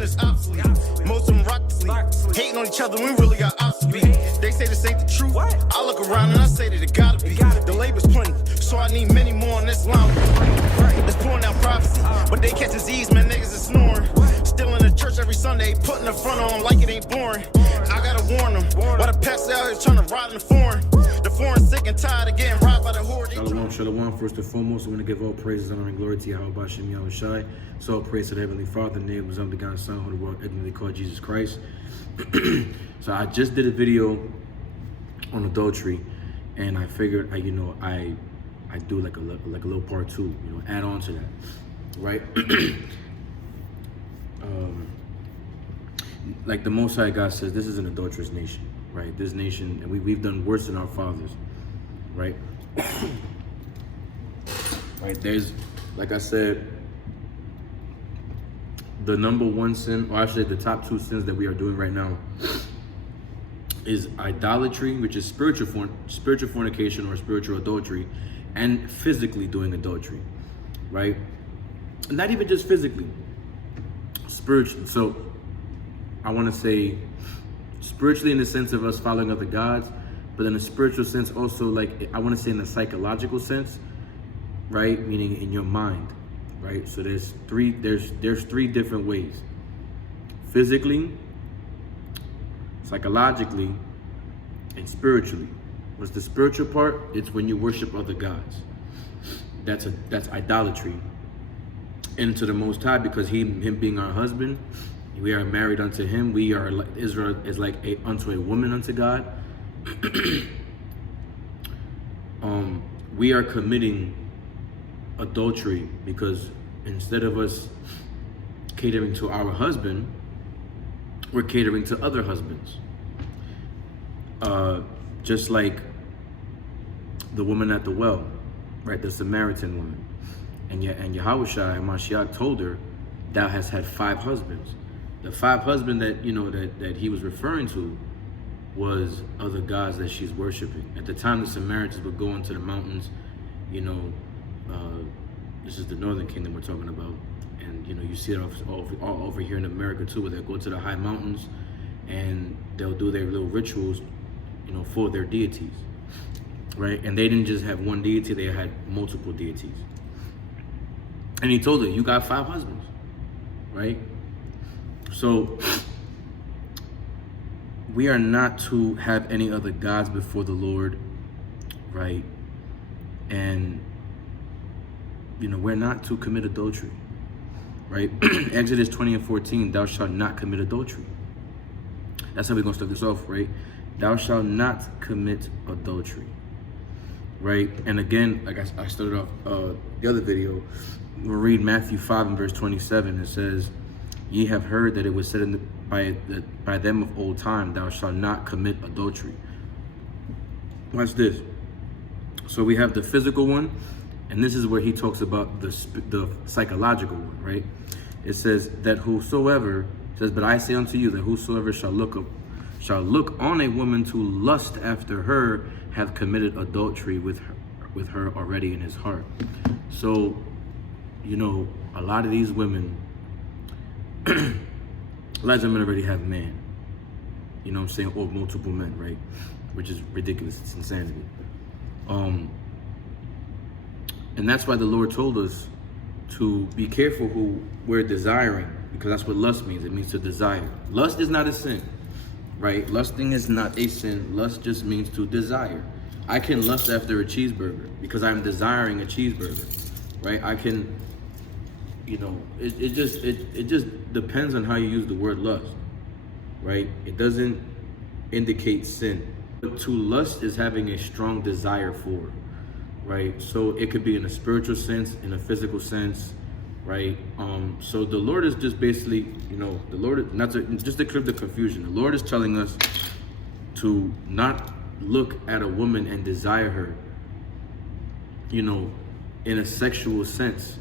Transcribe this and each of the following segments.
and it's obsolete. Most of them rock to sleep. Hating on each other, we really got obsolete. They say this ain't the truth. I look around and I say that it gotta be. The labor's plenty, so I need many more on this line. It's pouring out prophecy, but they catch disease, man, niggas is snoring. Still in the church every Sunday, putting the front on like it ain't boring. I gotta warn them, why the pastor out here trying to ride in the foreign. The foreign sick and tired of getting robbed by the horde. Shalom, shalom. First and foremost, I want to give all praises, honor, and glory to Yahweh Shem Yahushai. So all praise to the Heavenly Father, in the name of His unbegotten Son, who the world ignorantly called Jesus Christ. So I just did a video on adultery, and I figured, I do like a little part two, add on to that, right? Like the Most High God says, this is an adulterous nation, right? This nation, and we've done worse than our fathers, right? Right, there's, like I said, the number one sin, or actually the top two sins that we are doing right now is idolatry, which is spiritual fornication or spiritual adultery, and physically doing adultery, right? Not even just physically, spiritually. So I want to say spiritually in the sense of us following other gods, but in a spiritual sense also, like I want to say in a psychological sense, right? Meaning in your mind, right? So there's three different ways: physically, psychologically, and spiritually. What's the spiritual part? It's when you worship other gods. That's idolatry. And to the Most High, because him being our husband, we are married unto him. We are, Israel is like unto a woman unto God. We are committing adultery because instead of us catering to our husband, we're catering to other husbands. Just like the woman at the well, right? The Samaritan woman. And Yahushua and Mashiach told her, thou hast had 5 husbands. The 5 husbands that, that he was referring to was other gods that she's worshiping. At the time, the Samaritans would go into the mountains, this is the northern kingdom we're talking about. And, you see it all over here in America too, where they go to the high mountains and they'll do their little rituals, for their deities, right? And they didn't just have one deity, they had multiple deities. And he told her, you got 5 husbands, right? So we are not to have any other gods before the Lord, right? And, we're not to commit adultery, right? Exodus 20:14, thou shalt not commit adultery. That's how we're going to start this off, right? Thou shalt not commit adultery, right? And again, like I started off the other video, we'll read Matthew 5 and verse 27. It says, ye have heard that it was said by them of old time, thou shalt not commit adultery. Watch this. So we have the physical one, and this is where he talks about the psychological one, right? It says that whosoever, but I say unto you that whosoever shall look on a woman to lust after her hath committed adultery with her already in his heart. So, a lot of these women, a lot of women already have man, or multiple men, right? Which is ridiculous, it's insanity. And that's why the Lord told us to be careful who we're desiring, because that's what lust means. It means to desire. Lust is not a sin, right? Lusting is not a sin. Lust just means to desire. I can lust after a cheeseburger because I'm desiring a cheeseburger, right? I can, it just depends on how you use the word lust, right? It doesn't indicate sin. But to lust is having a strong desire for, right? So it could be in a spiritual sense, in a physical sense, right? So the Lord is just basically, the Lord, just to clear the confusion, the Lord is telling us to not look at a woman and desire her, in a sexual sense,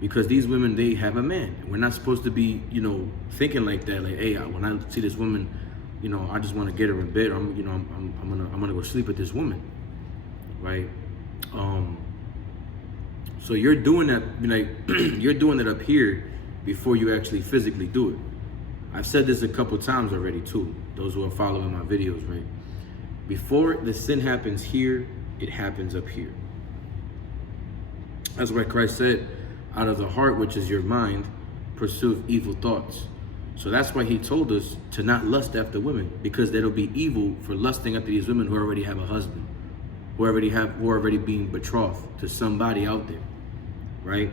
because these women, they have a man. We're not supposed to be, thinking like that, like, hey, when I see this woman, I just want to get her in bed. I'm gonna go sleep with this woman, right? So you're doing that, you're doing it up here before you actually physically do it. I've said this a couple times already too, those who are following my videos, right? Before the sin happens here, it happens up here. That's why Christ said, out of the heart, which is your mind, pursue evil thoughts. So that's why he told us to not lust after women, because it'll be evil for lusting after these women who already have a husband, who are already being betrothed to somebody out there, right?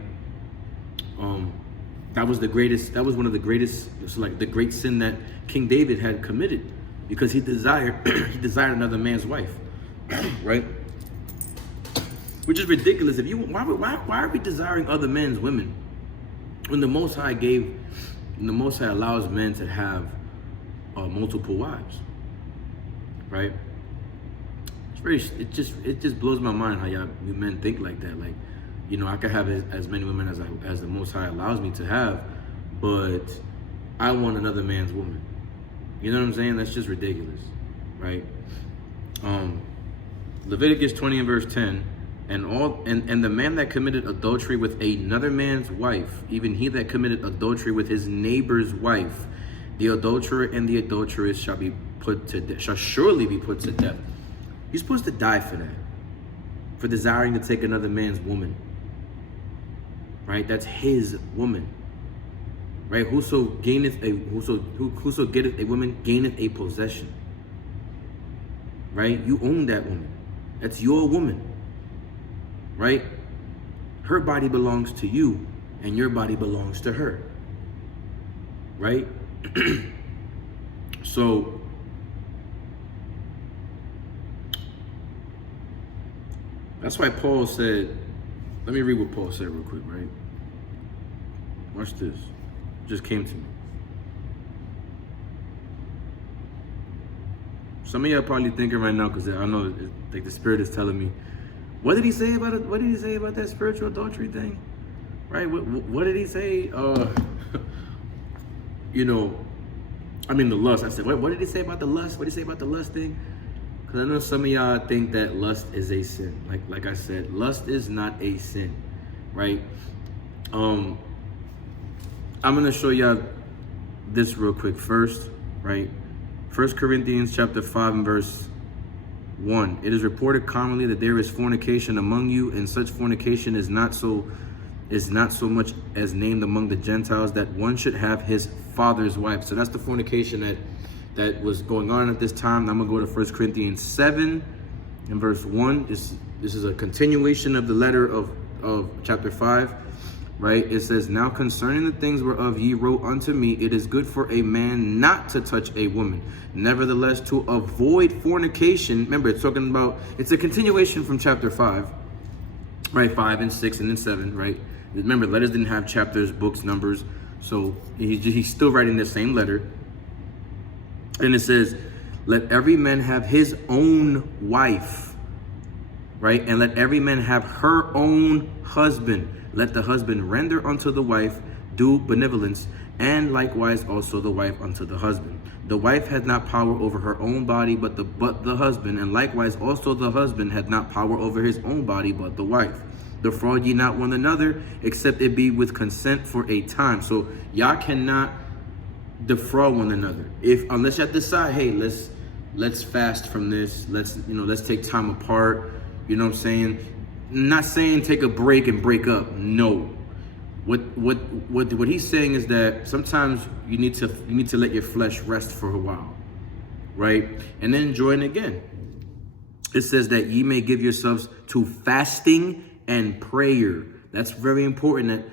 That was one of the greatest, it's like the great sin that King David had committed, because he desired another man's wife, right? Which is ridiculous. Why are we desiring other men's women when the Most High allows men to have multiple wives, right? It just blows my mind how you men think like that. Like, you know, I could have as many women as the Most High allows me to have, but I want another man's woman. You know what I'm saying? That's just ridiculous, right? Leviticus 20 and verse 10, and the man that committed adultery with another man's wife, even he that committed adultery with his neighbor's wife, the adulterer and the adulteress shall surely be put to death. You're supposed to die for that, for desiring to take another man's woman, right? That's his woman, right? Whoso getteth a woman gaineth a possession, right? You own that woman. That's your woman, right? Her body belongs to you, and your body belongs to her, right? So that's why Paul said, let me read what Paul said real quick, right? Watch this. It just came to me. Some of y'all probably thinking right now, because I know like the Spirit is telling me, what did he say about it? What did he say about that spiritual adultery thing? Right? What did he say? You know, I mean the lust. I said, what did he say about the lust? What did he say about the lust thing? Because I know some of y'all think that lust is a sin. Like I said, lust is not a sin, right? I'm gonna show y'all this real quick first, right? 1 Corinthians chapter 5 and verse 1. It is reported commonly that there is fornication among you, and such fornication is not so much as named among the Gentiles, that one should have his father's wife. So that's the fornication that was going on at this time. I'm gonna go to 1 Corinthians 7 and verse 1. This is a continuation of the letter of chapter 5. Right, it says, now concerning the things whereof ye wrote unto me, it is good for a man not to touch a woman. Nevertheless, to avoid fornication. Remember, it's a continuation from chapter 5, right? 5 and 6 and then 7, right? Remember, letters didn't have chapters, books, numbers. So he's still writing the same letter. And it says, let every man have his own wife, right? And let every man have her own husband. Let the husband render unto the wife due benevolence, and likewise also the wife unto the husband. The wife hath not power over her own body, but the husband, and likewise also the husband hath not power over his own body, but the wife. Defraud ye not one another, except it be with consent for a time. So y'all cannot defraud one another unless y'all decide, hey, let's fast from this. Let's take time apart. You know what I'm saying? Not saying take a break and break up. No. What he's saying is that sometimes you need to let your flesh rest for a while, right? And then join again. It says that ye may give yourselves to fasting and prayer. That's very important. That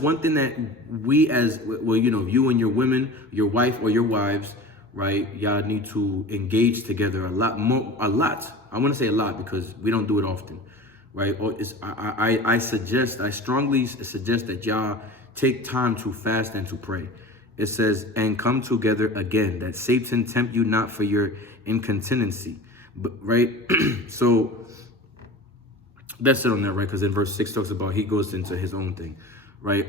one thing that we as well, you and your women, your wife or your wives, right? Y'all need to engage together a lot. I want to say a lot because we don't do it often. Right? I strongly suggest that y'all take time to fast and to pray. It says, and come together again, that Satan tempt you not for your incontinency. But, right? So that's it on that, right? Because in verse 6 talks about he goes into his own thing, right?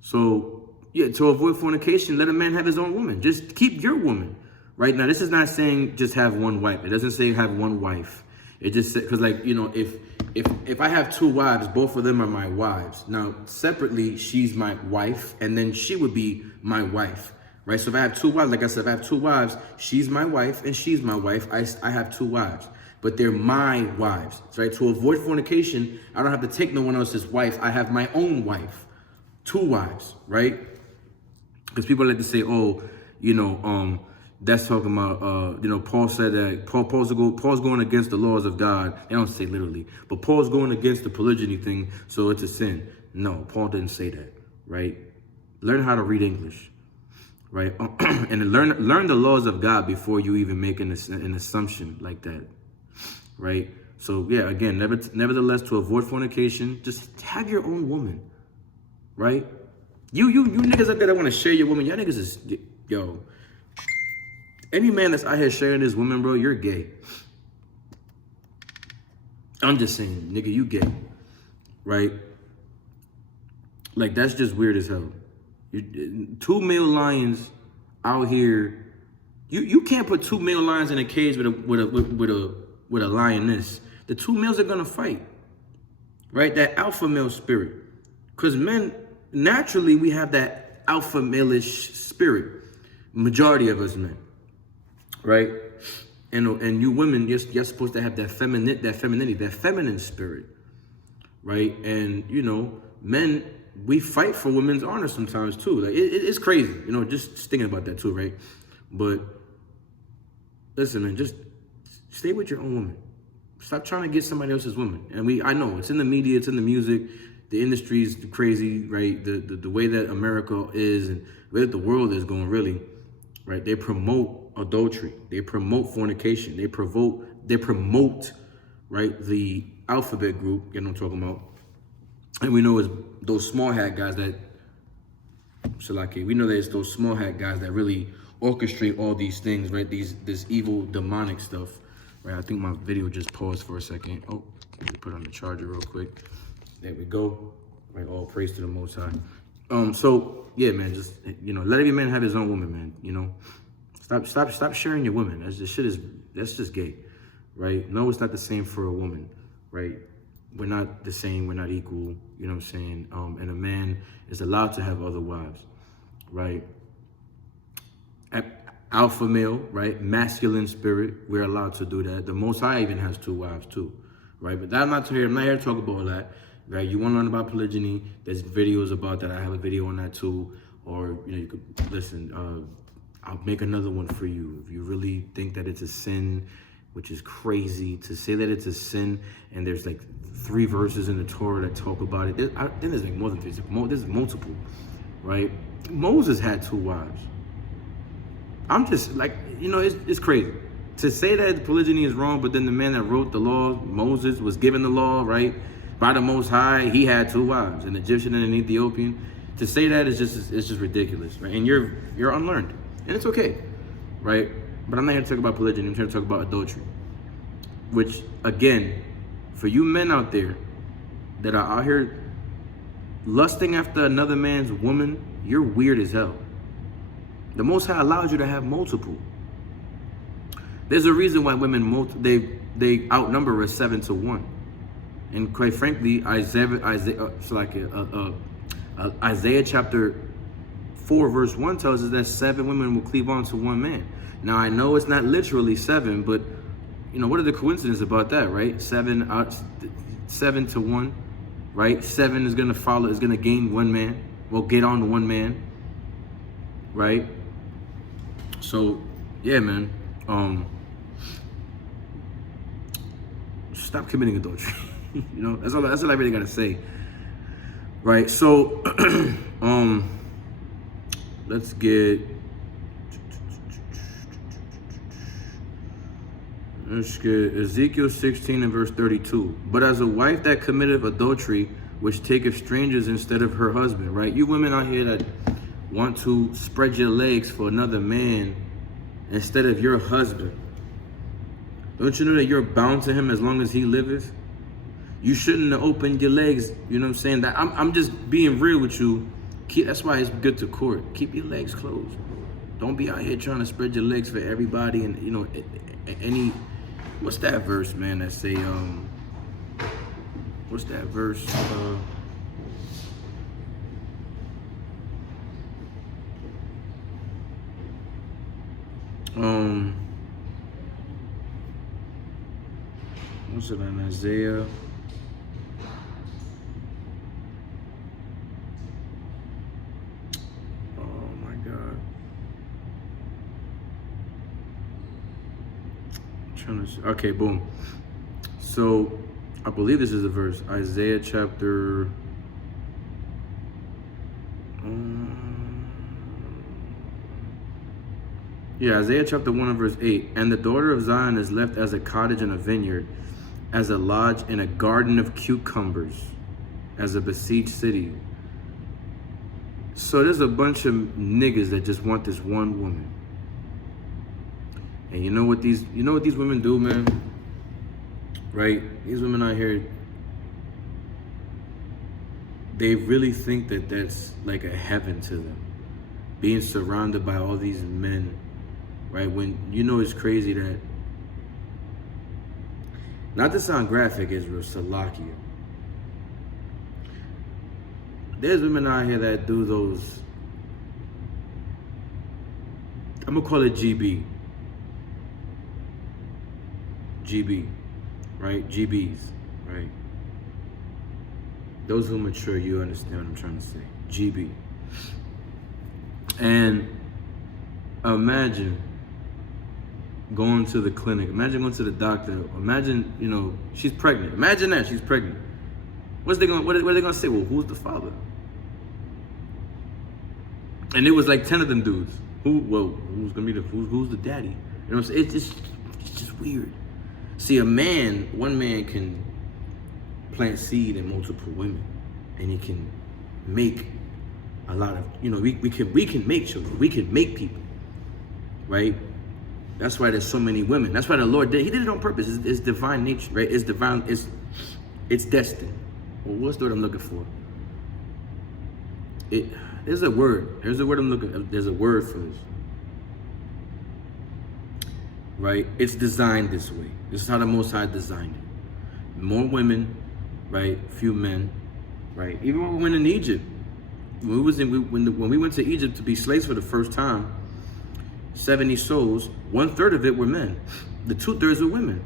So yeah, to avoid fornication, let a man have his own woman. Just keep your woman, right? Now, this is not saying just have one wife. It doesn't say have one wife. It just said, because if I have two wives, both of them are my wives. Now, separately, she's my wife, and then she would be my wife, right? So if I have two wives, like I said, if I have two wives, she's my wife and she's my wife. I have two wives, but they're my wives, right? To avoid fornication, I don't have to take no one else's wife. I have my own wife, two wives, right? Because people like to say, oh, you know, that's talking about, you know, Paul said that Paul's going against the laws of God. They don't say literally, but Paul's going against the polygyny thing, so it's a sin. No, Paul didn't say that, right? Learn how to read English, right? And learn the laws of God before you even make an assumption like that, right? So yeah, again, nevertheless, to avoid fornication, just have your own woman, right? You niggas out there that want to share your woman, y'all niggas is, yo. Any man that's out here sharing his woman, bro, you're gay. I'm just saying, nigga, you gay, right? Like, that's just weird as hell. Two male lions out here. You can't put two male lions in a cage with a lioness. The two males are gonna fight, right? That alpha male spirit, because men naturally we have that alpha male-ish spirit. Majority of us men. Right, and you women, you're supposed to have that femininity, that feminine spirit, right? And you know, men, we fight for women's honor sometimes too. Like it's crazy, you know, just thinking about that too, right? But listen, man, just stay with your own woman. Stop trying to get somebody else's woman. And I know it's in the media, it's in the music, the industry's crazy, right? The way that America is and the way that the world is going, really, right? They promote adultery, they promote fornication, they promote, right, the alphabet group, you know what I'm talking about. And we know it's those small hat guys that, we know that it's those small hat guys that really orchestrate all these things, right? This evil demonic stuff, right? I think my video just paused for a second. Oh, let me put on the charger real quick. There we go. Right, all praise to the Most High. So yeah, man, just, you know, let every man have his own woman, man. You know, stop sharing your woman. That's just gay, right? No, it's not the same for a woman, right? We're not the same. We're not equal. You know what I'm saying? And a man is allowed to have other wives, right? Alpha male, right? Masculine spirit. We're allowed to do that. The Most High even has two wives too, right? But I'm not here to talk about all that, right? You want to learn about polygyny? There's videos about that. I have a video on that too. Or you know, you could listen. I'll make another one for you if you really think that it's a sin, which is crazy to say that it's a sin. And there's like 3 verses in the Torah that talk about it. There's like more than 3. There's multiple, right? Moses had 2 wives. I'm just like, you know, it's crazy to say that polygyny is wrong, but then the man that wrote the law, Moses, was given the law, right, by the Most High. He had 2 wives, an Egyptian and an Ethiopian. To say that is just ridiculous, right? And you're unlearned. And it's okay, right? But I'm not here to talk about polygyny. I'm here to talk about adultery. Which, again, for you men out there that are out here lusting after another man's woman, you're weird as hell. The Most High allows you to have multiple. There's a reason why women, they outnumber us 7 to 1. And quite frankly, Isaiah chapter 4 verse 1 tells us that 7 women will cleave on to 1 man. Now I know it's not literally 7, but you know, what are the coincidences about that, right? 7 to 1, right? 7 is gonna gain 1 man, will get on to 1 man, right? So yeah, man. Stop committing adultery. You know, that's all I really gotta say. Right, so let's get Ezekiel 16 and verse 32. But as a wife that committeth adultery, which taketh strangers instead of her husband, right? You women out here that want to spread your legs for another man instead of your husband. Don't you know that you're bound to him as long as he liveth? You shouldn't have opened your legs, you know what I'm saying? That I'm just being real with you. That's why it's good to court. Keep your legs closed. Don't be out here trying to spread your legs for everybody. And you know, what's that verse, man, that say, what's that verse? What's it in Isaiah? Oh my God. I'm trying to see. Okay, boom. So I believe this is a verse. Isaiah chapter Isaiah chapter 1 and verse 8. And the daughter of Zion is left as a cottage in a vineyard, as a lodge in a garden of cucumbers, as a besieged city. So there's a bunch of niggas that just want this one woman. And you know what these women do, man? Right? These women out here, they really think that that's like a heaven to them. Being surrounded by all these men, right? When you know it's crazy that, not to sound graphic, Israel, Salakia. There's women out here that do those, I'm gonna call it GB. GB, right? GBs, right? Those who mature, you understand what I'm trying to say. GB. And imagine going to the clinic. Imagine going to the doctor. Imagine, you know, she's pregnant. Imagine that, she's pregnant. What are they gonna say? Well, who's the father? And it was like 10 of them dudes. Who's gonna be who's the daddy? You know what I'm saying? It's just weird. See, one man can plant seed in multiple women, and he can make a lot of, you know, we can make children, we can make people, right? That's why there's so many women. That's why the Lord did. He did it on purpose. It's divine nature, right? It's divine. It's destined. Well, what's the word I'm looking for? There's a word. There's a word I'm looking. There's a word for this, right? It's designed this way. This is how the Most High designed it. More women, right? Few men, right? Even when we went in Egypt, when we went to Egypt to be slaves for the first time, 70 souls, 1/3 of it were men. The 2/3 were women.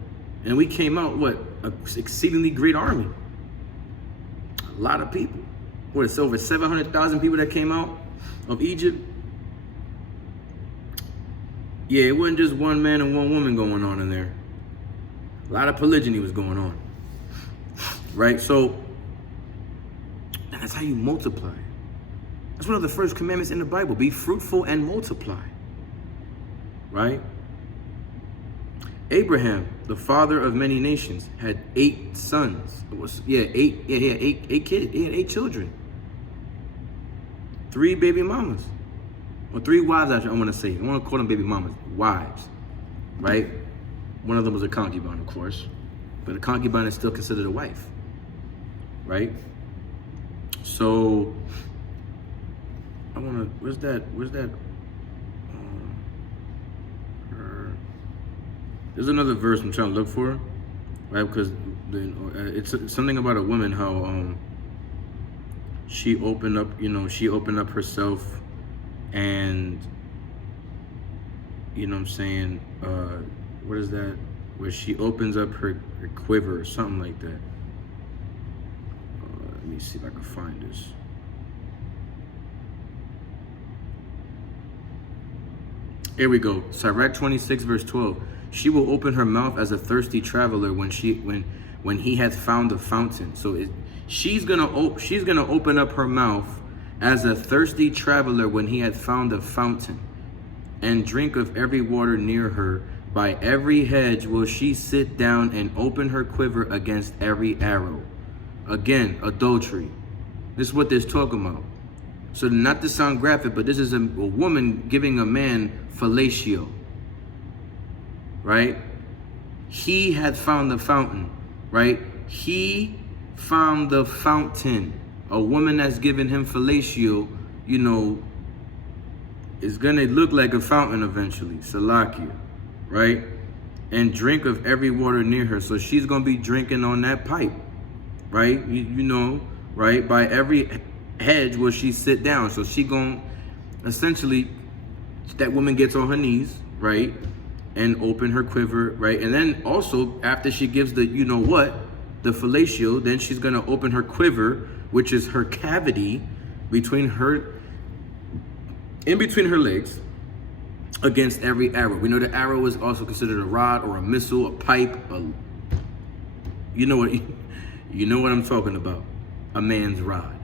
And we came out, an exceedingly great army. A lot of people. It's over 700,000 people that came out of Egypt. Yeah, it wasn't just one man and one woman going on in there. A lot of polygyny was going on. Right? So, and that's how you multiply. That's one of the first commandments in the Bible. Be fruitful and multiply. Right? Abraham, the father of many nations, had 8 sons. He had 8 kids. He had 8 children. 3 baby mamas. Or 3 wives, I want to say. I want to call them baby mamas. Wives. Right? One of them was a concubine, of course. But a concubine is still considered a wife. Right? So, I want to, where's that? There's another verse I'm trying to look for, right? Because it's something about a woman, how she opened up herself, and you know what I'm saying, what is that? Where she opens up her quiver or something like that. Let me see if I can find this. Here we go. Sirach 26 verse 12. She will open her mouth as a thirsty traveler when he hath found a fountain. So she's gonna open up her mouth as a thirsty traveler when he hath found a fountain, and drink of every water near her. By every hedge will she sit down and open her quiver against every arrow. Again, adultery. This is what they're talking about. So not to sound graphic, but this is a woman giving a man fellatio. Right? He had found the fountain, right? He found the fountain. A woman that's giving him fellatio, you know, is gonna look like a fountain eventually, Salakia, right? And drink of every water near her. So she's gonna be drinking on that pipe, right? You know, right? By every hedge will she sit down. So she gonna, essentially, that woman gets on her knees, right? And open her quiver, right? And then also after she gives the, you know what, the fellatio, then she's gonna open her quiver, which is her cavity between her, in between her legs, against every arrow. We know the arrow is also considered a rod or a missile, a pipe, you know what I'm talking about, a man's rod.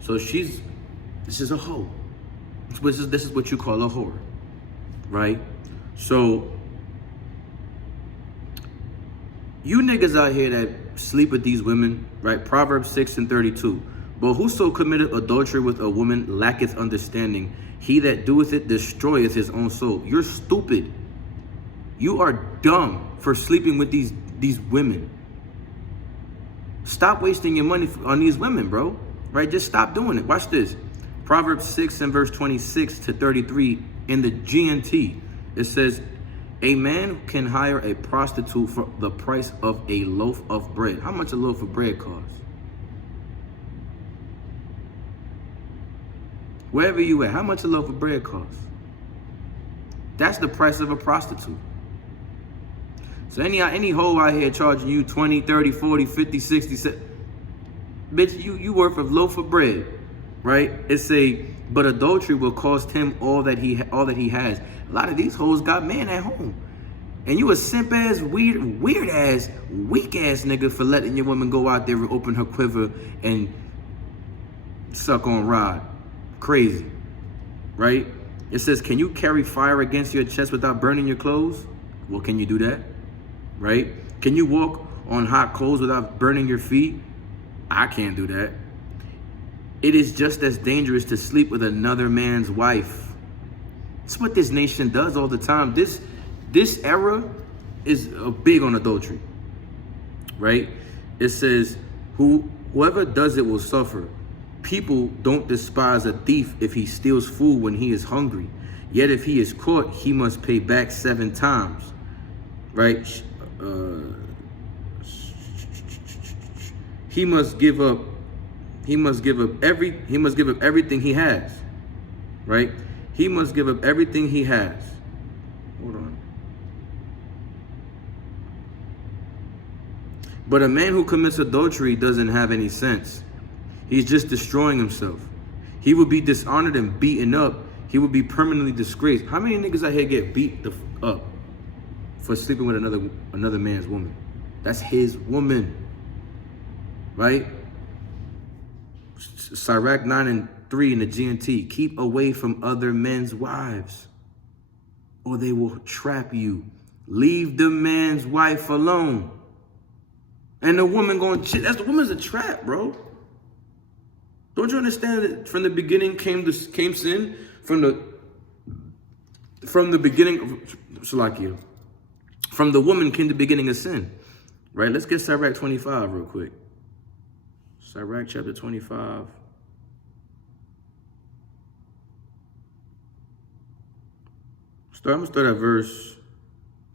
So this is a hoe. This is what you call a whore, right? So you niggas out here that sleep with these women, right? Proverbs 6:32. But whoso committeth adultery with a woman lacketh understanding. He that doeth it destroyeth his own soul. You're stupid. You are dumb for sleeping with these women. Stop wasting your money on these women, bro. Right? Just stop doing it. Watch this. Proverbs 6 and verse 26 to 33 in the GNT. It says, a man can hire a prostitute for the price of a loaf of bread. How much a loaf of bread costs? Wherever you at, how much a loaf of bread costs? That's the price of a prostitute. So any hoe out here charging you 20, 30, 40, 50, 60, 70, bitch, you worth a loaf of bread, right? But adultery will cost him all that he has. A lot of these hoes got men at home. And you a simp ass, weird ass, weak ass nigga for letting your woman go out there and open her quiver and suck on rod. Crazy, right? It says, can you carry fire against your chest without burning your clothes? Well, can you do that? Right? Can you walk on hot coals without burning your feet? I can't do that. It is just as dangerous to sleep with another man's wife. It's what this nation does all the time. This era is big on adultery, right? It says, whoever does it will suffer. People don't despise a thief if he steals food when he is hungry. Yet if he is caught, he must pay back 7 times, right? He must give up everything he has, right? He must give up everything he has. Hold on. But a man who commits adultery doesn't have any sense. He's just destroying himself. He will be dishonored and beaten up. He will be permanently disgraced. How many niggas out here get beat the up for sleeping with another man's woman? That's his woman, right? SICARII 9 and 3 in the GNT. Keep away from other men's wives, or they will trap you. Leave the man's wife alone. And the woman going, shit, the woman's a trap, bro. Don't you understand that from the beginning came sin? From the beginning, Salakia. From the woman came the beginning of sin. Right? Let's get SICARII 25 real quick. SICARII chapter 25. I'm going to start at verse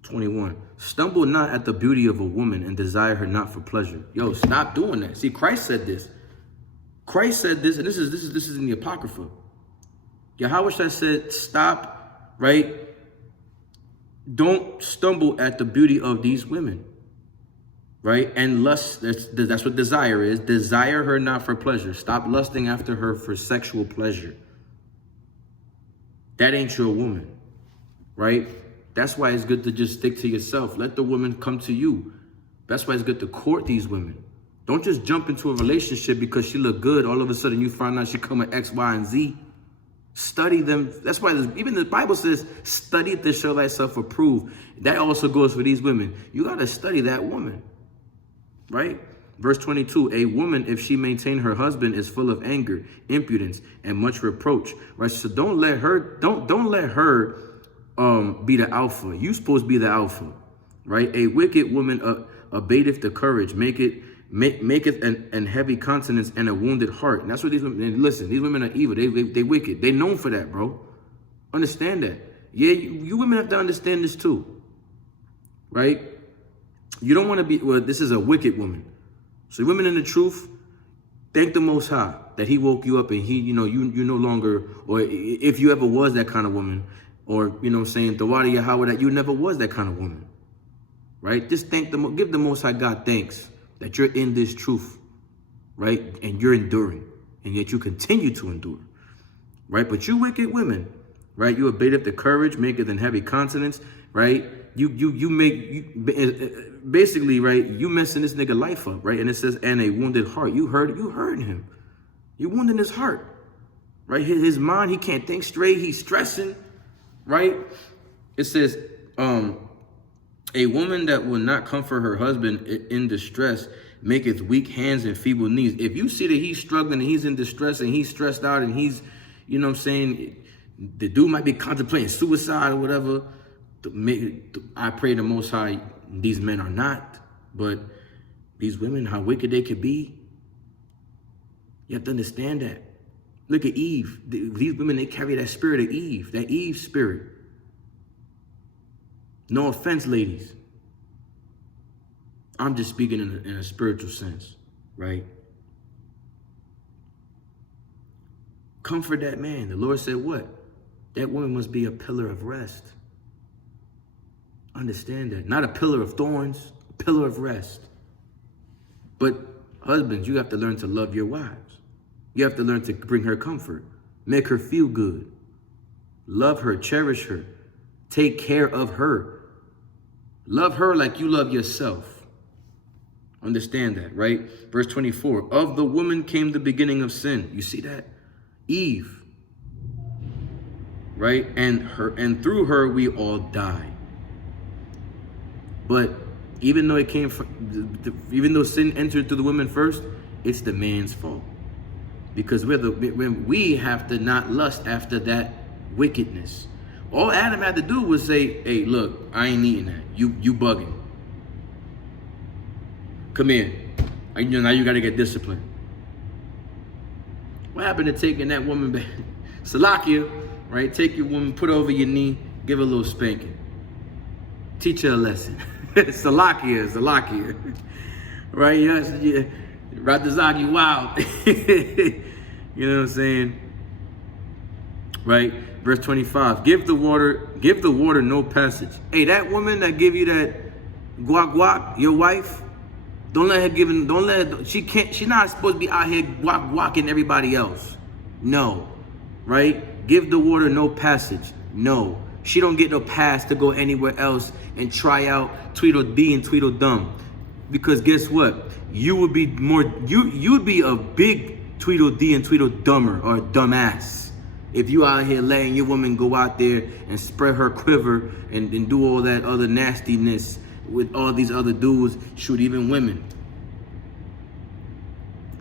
21. Stumble not at the beauty of a woman and desire her not for pleasure. Yo, stop doing that. See, Christ said this. Christ said this, and this is in the Apocrypha. Yahushua said, stop, right? Don't stumble at the beauty of these women, right? And lust, that's what desire is. Desire her not for pleasure. Stop lusting after her for sexual pleasure. That ain't your woman, right? That's why it's good to just stick to yourself. Let the woman come to you. That's why it's good to court these women. Don't just jump into a relationship because she look good. All of a sudden you find out she come with X, Y, and Z. Study them. That's why even the Bible says, study to show thyself approved. That also goes for these women. You got to study that woman, right? Verse 22, a woman, if she maintain her husband, is full of anger, impudence, and much reproach, right? So don't let her be the alpha. You supposed to be the alpha, right? A wicked woman abateth the courage, maketh an heavy countenance and a wounded heart. And that's what these women, and listen, these women are evil. They wicked. They known for that, bro. Understand that. Yeah, you women have to understand this too, right? You don't want to be, well, this is a wicked woman. So women in the truth, thank the Most High that he woke you up and he, you no longer, or if you ever was that kind of woman, or, you know what I'm saying, the water Yahweh, that you never was that kind of woman, right? Just give the Most High God thanks that you're in this truth, right? And you're enduring, and yet you continue to endure, right? But you wicked women, right? You abated the courage, make it than heavy countenance, right? Basically, right? You messing this nigga life up, right? And it says, and a wounded heart. You hurt him. You wounding his heart, right? His mind, he can't think straight. He's stressing, right? It says, a woman that will not comfort her husband in distress maketh weak hands and feeble knees. If you see that he's struggling and he's in distress and he's stressed out and he's, you know what I'm saying, the dude might be contemplating suicide or whatever, I pray the Most High, these men are not, but these women, how wicked they could be. You have to understand that. Look at Eve. These women, they carry that spirit of Eve, that Eve spirit. No offense, ladies. I'm just speaking in a spiritual sense, right? Comfort that man. The Lord said what? That woman must be a pillar of rest. Understand that. Not a pillar of thorns, a pillar of rest. But husbands, you have to learn to love your wives. You have to learn to bring her comfort. Make her feel good. Love her, cherish her. Take care of her. Love her like you love yourself. Understand that, right? Verse 24, of the woman came the beginning of sin. You see that? Eve. Right? And through her we all die. But even though even though sin entered through the woman first, it's the man's fault. Because when we have to not lust after that wickedness. All Adam had to do was say, hey, look, I ain't eating that. You bugging. Come here. Now you got to get disciplined. What happened to taking that woman back? Salakia, right? Take your woman, put her over your knee, give her a little spanking. Teach her a lesson. Salakia. Right? Yeah. Ratazach, you wild. You know what I'm saying? Right? Verse 25. Give the water no passage. Hey, that woman that give you that guac, your wife, she's not supposed to be out here guacking everybody else. No. Right? Give the water no passage. No. She don't get no pass to go anywhere else and try out Tweedledee and Tweedledum. Because guess what? You would be you'd be a big Tweedledee and Tweedledummer or a dumbass if you out here letting your woman go out there and spread her quiver and do all that other nastiness with all these other dudes, shoot even women.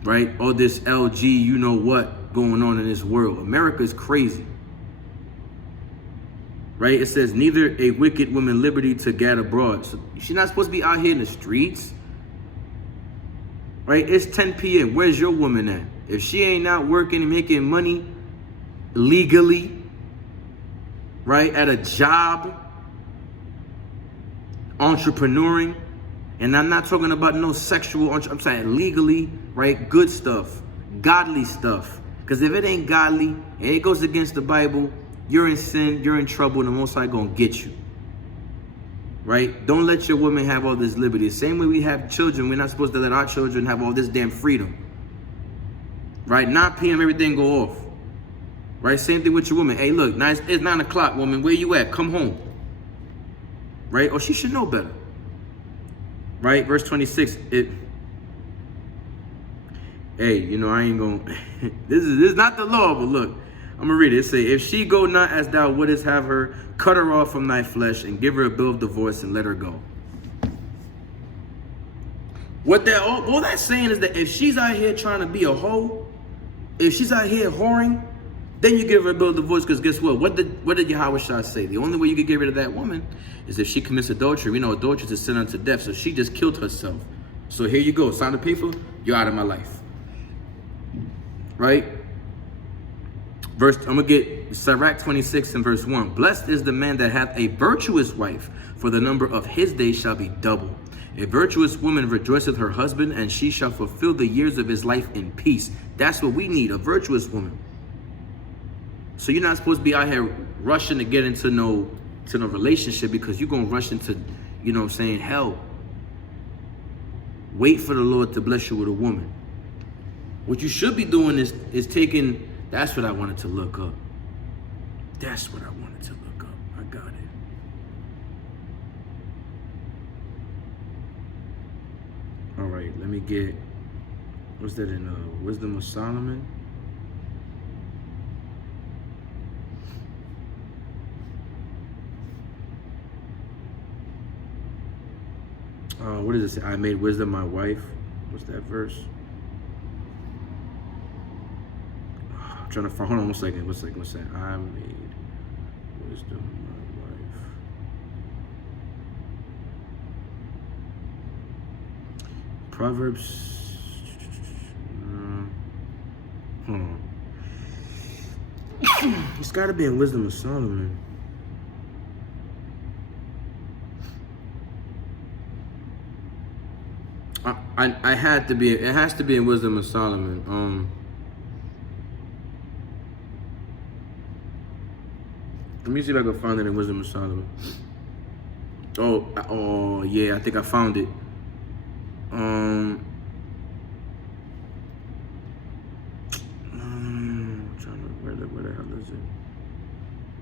Right? All this LG, you know what going on in this world. America's crazy. Right? It says, neither a wicked woman liberty to gad abroad. So she's not supposed to be out here in the streets. Right? It's 10 p.m. Where's your woman at? If she ain't out working and making money legally, right? At a job, entrepreneuring, and I'm not talking about no sexual, I'm saying legally, right? Good stuff, godly stuff. Because if it ain't godly and it goes against the Bible, you're in sin, you're in trouble, and the Most High gonna get you. Right? Don't let your woman have all this liberty. Same way we have children, we're not supposed to let our children have all this damn freedom. Right? 9 p.m. everything go off. Right? Same thing with your woman. Hey, look, it's 9 o'clock, woman. Where you at? Come home. Right? Or she should know better. Right? Verse 26. Hey, you know, I ain't gonna this is not the law, but look. I'm going to read it. It says, if she go not as thou wouldest have her, cut her off from thy flesh and give her a bill of divorce and let her go. All that's saying is that if she's out here trying to be a hoe, if she's out here whoring, then you give her a bill of divorce, because guess what? What did Yahweh Shah say? The only way you can get rid of that woman is if she commits adultery. We know adultery is a sin unto death, so she just killed herself. So here you go. Sign the paper. You're out of my life. Right? I'm going to get Sirach 26 and verse 1. Blessed is the man that hath a virtuous wife, for the number of his days shall be double. A virtuous woman rejoiceth her husband, and she shall fulfill the years of his life in peace. That's what we need, a virtuous woman. So you're not supposed to be out here rushing to get into no relationship, because you're gonna rush into, you know what I'm saying, hell. Wait for the Lord to bless you with a woman. What you should be doing is taking, that's what I wanted to look up. That's what I wanted to look up. I got it. All right, let me get, what's that in Wisdom of Solomon? What does it say? I made wisdom my wife. What's that verse? I'm trying to find, hold on one second. What's that? I made wisdom my wife. Proverbs. Hold on. It's got to be in Wisdom of Solomon. I had to be. It has to be in Wisdom of Solomon. Let me see if I can find it in Wisdom of Solomon. Oh yeah, I think I found it. Where the hell is it?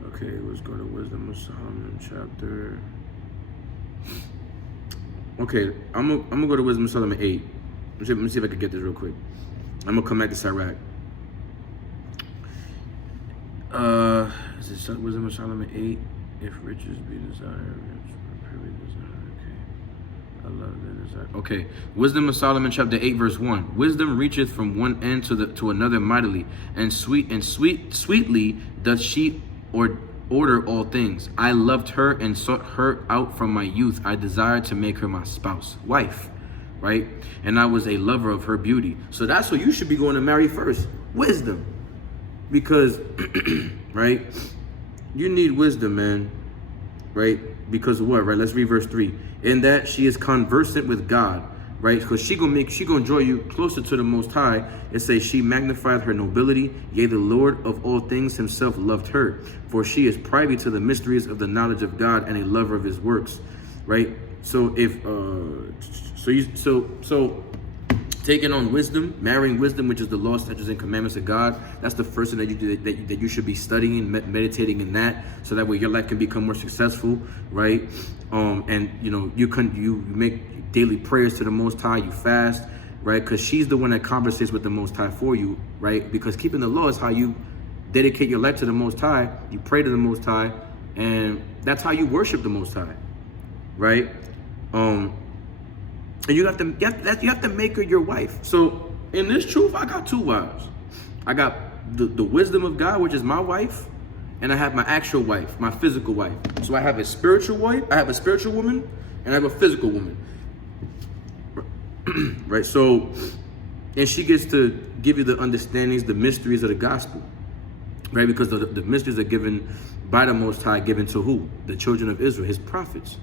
Okay, let's go to Wisdom of Solomon chapter. Okay, I'm gonna go to Wisdom of Solomon 8. Let me see if I can get this real quick. I'm gonna come back to Sirach. Is it Wisdom of Solomon 8? If riches be desired, okay. I love that desire. Okay, Wisdom of Solomon chapter 8 verse 1. Wisdom reacheth from one end to another mightily, and sweetly doth she order all things. I loved her and sought her out from my youth. I desired to make her my spouse, wife, right? And I was a lover of her beauty. So that's what you should be going to marry first, wisdom. Because, right, you need wisdom, man, right? Because of what, right? Let's read verse 3. In that she is conversant with God, right? Because she gonna draw you closer to the Most High. It says she magnified her nobility, yea, the Lord of all things himself loved her, for she is privy to the mysteries of the knowledge of God and a lover of his works, right? So if taking on wisdom, marrying wisdom, which is the law, statutes, and commandments of God, that's the first thing that you do, that you should be studying, meditating in that, so that way your life can become more successful, right? And you know, you make daily prayers to the Most High, you fast, right? Because she's the one that conversates with the Most High for you, right? Because keeping the law is how you dedicate your life to the Most High, you pray to the Most High, and that's how you worship the Most High, right? And you have to make her your wife. So in this truth, I got two wives. I got the wisdom of God, which is my wife, and I have my actual wife, my physical wife. So I have a spiritual wife, I have a spiritual woman, and I have a physical woman. Right? So, and she gets to give you the understandings, the mysteries of the gospel. Right? Because the mysteries are given by the Most High, given to who? The children of Israel, his prophets.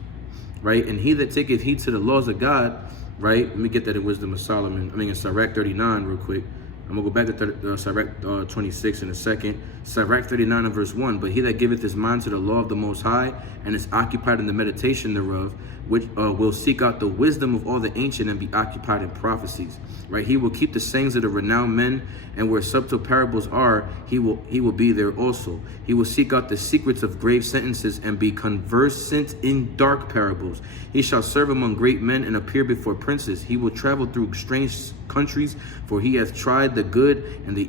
Right? And he that taketh heed to the laws of God, right? Let me get that in Wisdom of Solomon. In Sirach 39 real quick. I'm going to go back to Sirach 26 in a second. Sirach 39 and verse 1. But he that giveth his mind to the law of the Most High, and is occupied in the meditation thereof, which will seek out the wisdom of all the ancient, and be occupied in prophecies. Right? He will keep the sayings of the renowned men, and where subtle parables are, he will be there also. He will seek out the secrets of grave sentences, and be conversant in dark parables. He shall serve among great men, and appear before princes. He will travel through strange countries, for he hath tried the good and the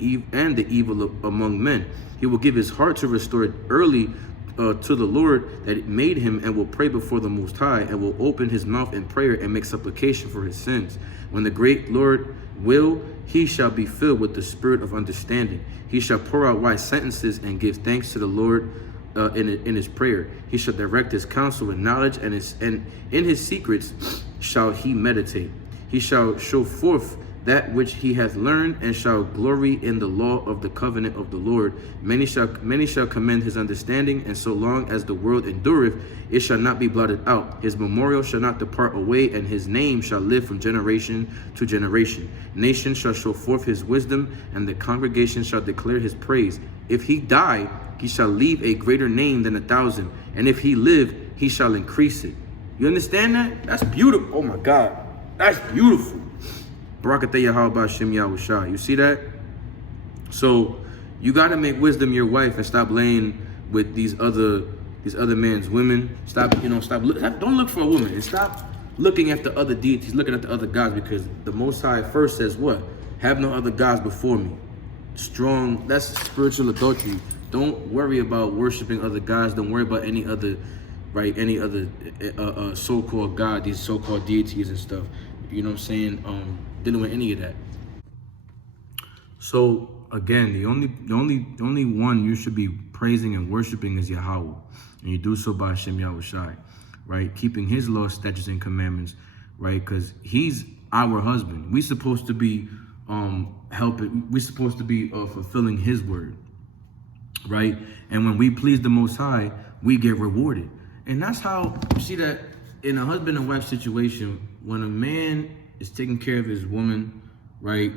evil among men. He will give his heart to restore it early to the Lord that made him, and will pray before the Most High, and will open his mouth in prayer, and make supplication for his sins. When the great Lord will, he shall be filled with the spirit of understanding. He shall pour out wise sentences, and give thanks to the Lord in his prayer. He shall direct his counsel with knowledge, and in his secrets shall he meditate. He shall show forth that which he hath learned, and shall glory in the law of the covenant of the Lord. Many shall commend his understanding, and so long as the world endureth, it shall not be blotted out. His memorial shall not depart away, and his name shall live from generation to generation. Nations shall show forth his wisdom, and the congregation shall declare his praise. If he die, he shall leave a greater name than 1,000. And if he live, he shall increase it. You understand that? That's beautiful. Oh my God. That's beautiful. Barakatah Yahweh Shem Yahushua. You see that? So you gotta make wisdom your wife and stop laying with these other man's women. Don't look for a woman and stop looking at the other deities, looking at the other gods, because the Most High first says what? Have no other gods before me. Strong, that's spiritual adultery. Don't worry about worshiping other gods. Don't worry about any other, right? Any other so-called God, these so-called deities and stuff. You know what I'm saying? Dealing with any of that. So again, the only one you should be praising and worshiping is Yahweh, and you do so by Hashem Yahushai, right? Keeping His laws, statutes, and commandments, right? Because He's our husband. We're supposed to be helping. We're supposed to be fulfilling His word, right? And when we please the Most High, we get rewarded. And that's how you see that in a husband and wife situation. When a man is taking care of his woman, right?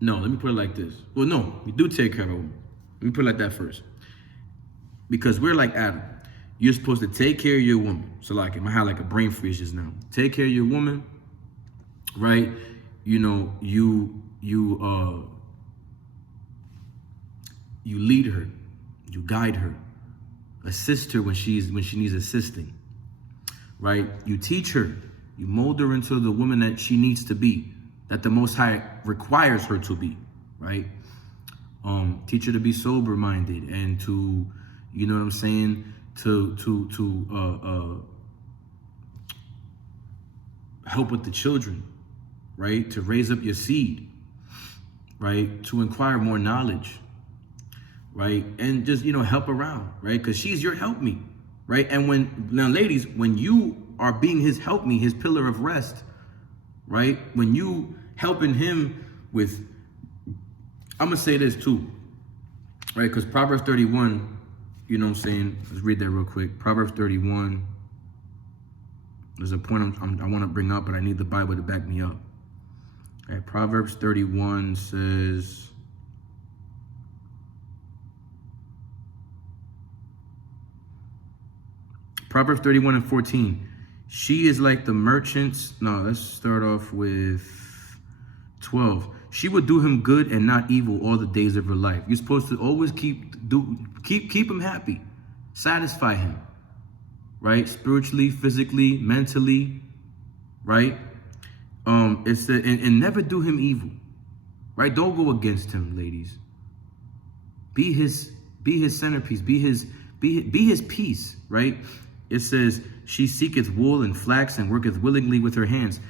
No, let me put it like this. Well, no, we do take care of a woman. Let me put it like that first. Because we're like Adam. You're supposed to take care of your woman. So like, I had like a brain freeze just now. Take care of your woman, right? You know, you lead her, you guide her, assist her when she needs assisting, right? You teach her, you mold her into the woman that she needs to be, that the Most High requires her to be, right? Teach her to be sober-minded and to, you know what I'm saying, to help with the children, right? To raise up your seed, right? To acquire more knowledge, right? And just, you know, help around, right? Because she's your helpmeet, right? And now ladies, when you are being his helpmeet, his pillar of rest, right? When you helping him with, I'm gonna say this too, right? Because Proverbs 31, you know what I'm saying? Let's read that real quick. Proverbs 31. There's a point I want to bring up, but I need the Bible to back me up. Okay, Proverbs 31 says, Proverbs 31 and 14. She is like the merchants. No, let's start off with 12. She would do him good and not evil all the days of her life. You're supposed to always keep him happy, satisfy him, right? Spiritually, physically, mentally, right? It said, and never do him evil, right? Don't go against him, ladies. Be his centerpiece. Be his peace, right? It says, she seeketh wool and flax and worketh willingly with her hands.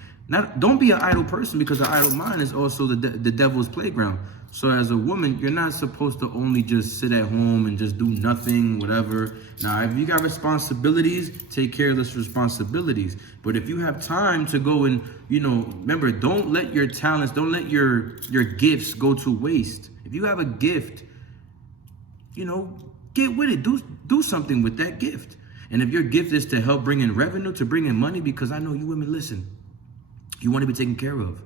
Don't be an idle person, because an idle mind is also the devil's playground. So as a woman, you're not supposed to only just sit at home and just do nothing, whatever. Now, if you got responsibilities, take care of those responsibilities. But if you have time to go and, you know, remember, don't let your talents, don't let your gifts go to waste. If you have a gift, you know, get with it. Do something with that gift. And if your gift is to help bring in revenue, to bring in money, because I know you women, listen, you want to be taken care of.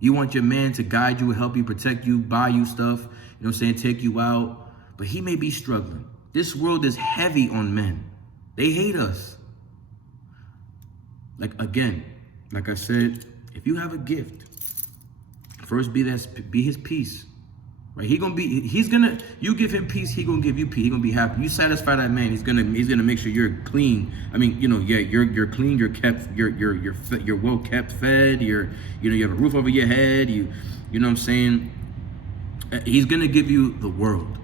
You want your man to guide you, help you, protect you, buy you stuff, you know what I'm saying, take you out. But he may be struggling. This world is heavy on men. They hate us. Like, again, like I said, if you have a gift, first be his peace. Right? You give him peace, he gonna give you peace. He gonna be happy. You satisfy that man, he's gonna make sure you're clean. I mean, you know, yeah, you're clean, you're kept, you're well kept, fed, you have a roof over your head, you know what I'm saying? He's gonna give you the world.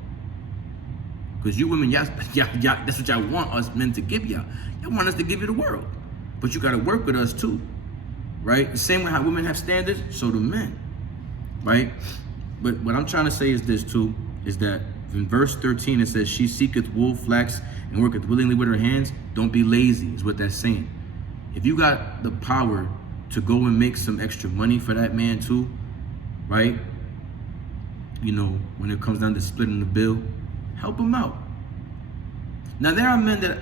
Because you women, y'all, that's what y'all want us men to give y'all. Y'all want us to give you the world. But you gotta work with us too. Right? The same way how women have standards, so do men. Right? But what I'm trying to say is this too, is that in verse 13, it says, she seeketh wool, flax, and worketh willingly with her hands. Don't be lazy, is what that's saying. If you got the power to go and make some extra money for that man too, right? You know, when it comes down to splitting the bill, help him out. Now, there are men that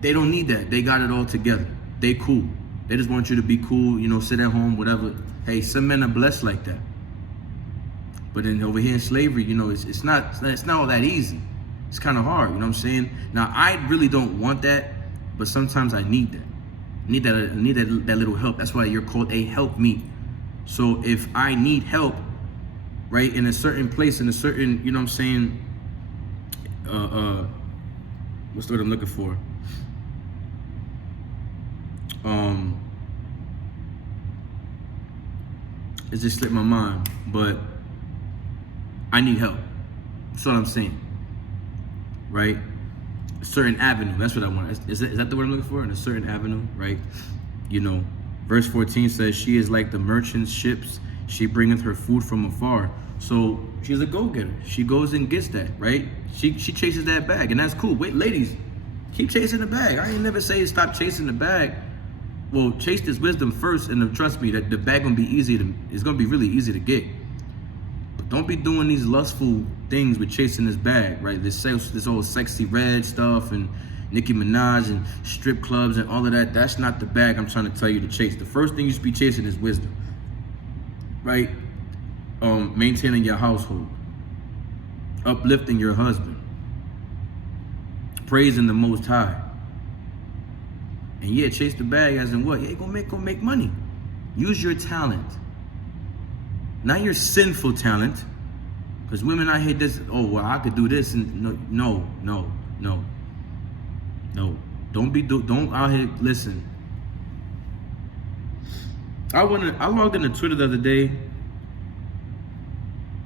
they don't need that. They got it all together. They cool. They just want you to be cool, you know, sit at home, whatever. Hey, some men are blessed like that. But then over here in slavery, you know, it's not all that easy. It's kind of hard, you know what I'm saying? Now, I really don't want that, but sometimes I need that. I need that little help. That's why you're called a helpmeet. So if I need help, right, in a certain place, in a certain, you know what I'm saying, what's the word I'm looking for? It just slipped my mind, but I need help. That's what I'm saying, right? A certain avenue, that's what I want. Is that the word I'm looking for? In a certain avenue, right? You know, verse 14 says, she is like the merchant's ships. She bringeth her food from afar. So she's a go-getter. She goes and gets that, right? She chases that bag, and that's cool. Wait, ladies, keep chasing the bag. I ain't never say stop chasing the bag. Well, chase this wisdom first, and trust me that the bag gonna be it's gonna be really easy to get. But don't be doing these lustful things with chasing this bag, right? This old sexy red stuff and Nicki Minaj and strip clubs and all of that. That's not the bag I'm trying to tell you to chase. The first thing you should be chasing is wisdom, right? Maintaining your household, uplifting your husband, praising the Most High. And yeah, chase the bag as in what? Yeah, go make money. Use your talent, not your sinful talent. Because women out here, oh well, I could do this, and no. Don't out here. Listen, I logged into Twitter the other day.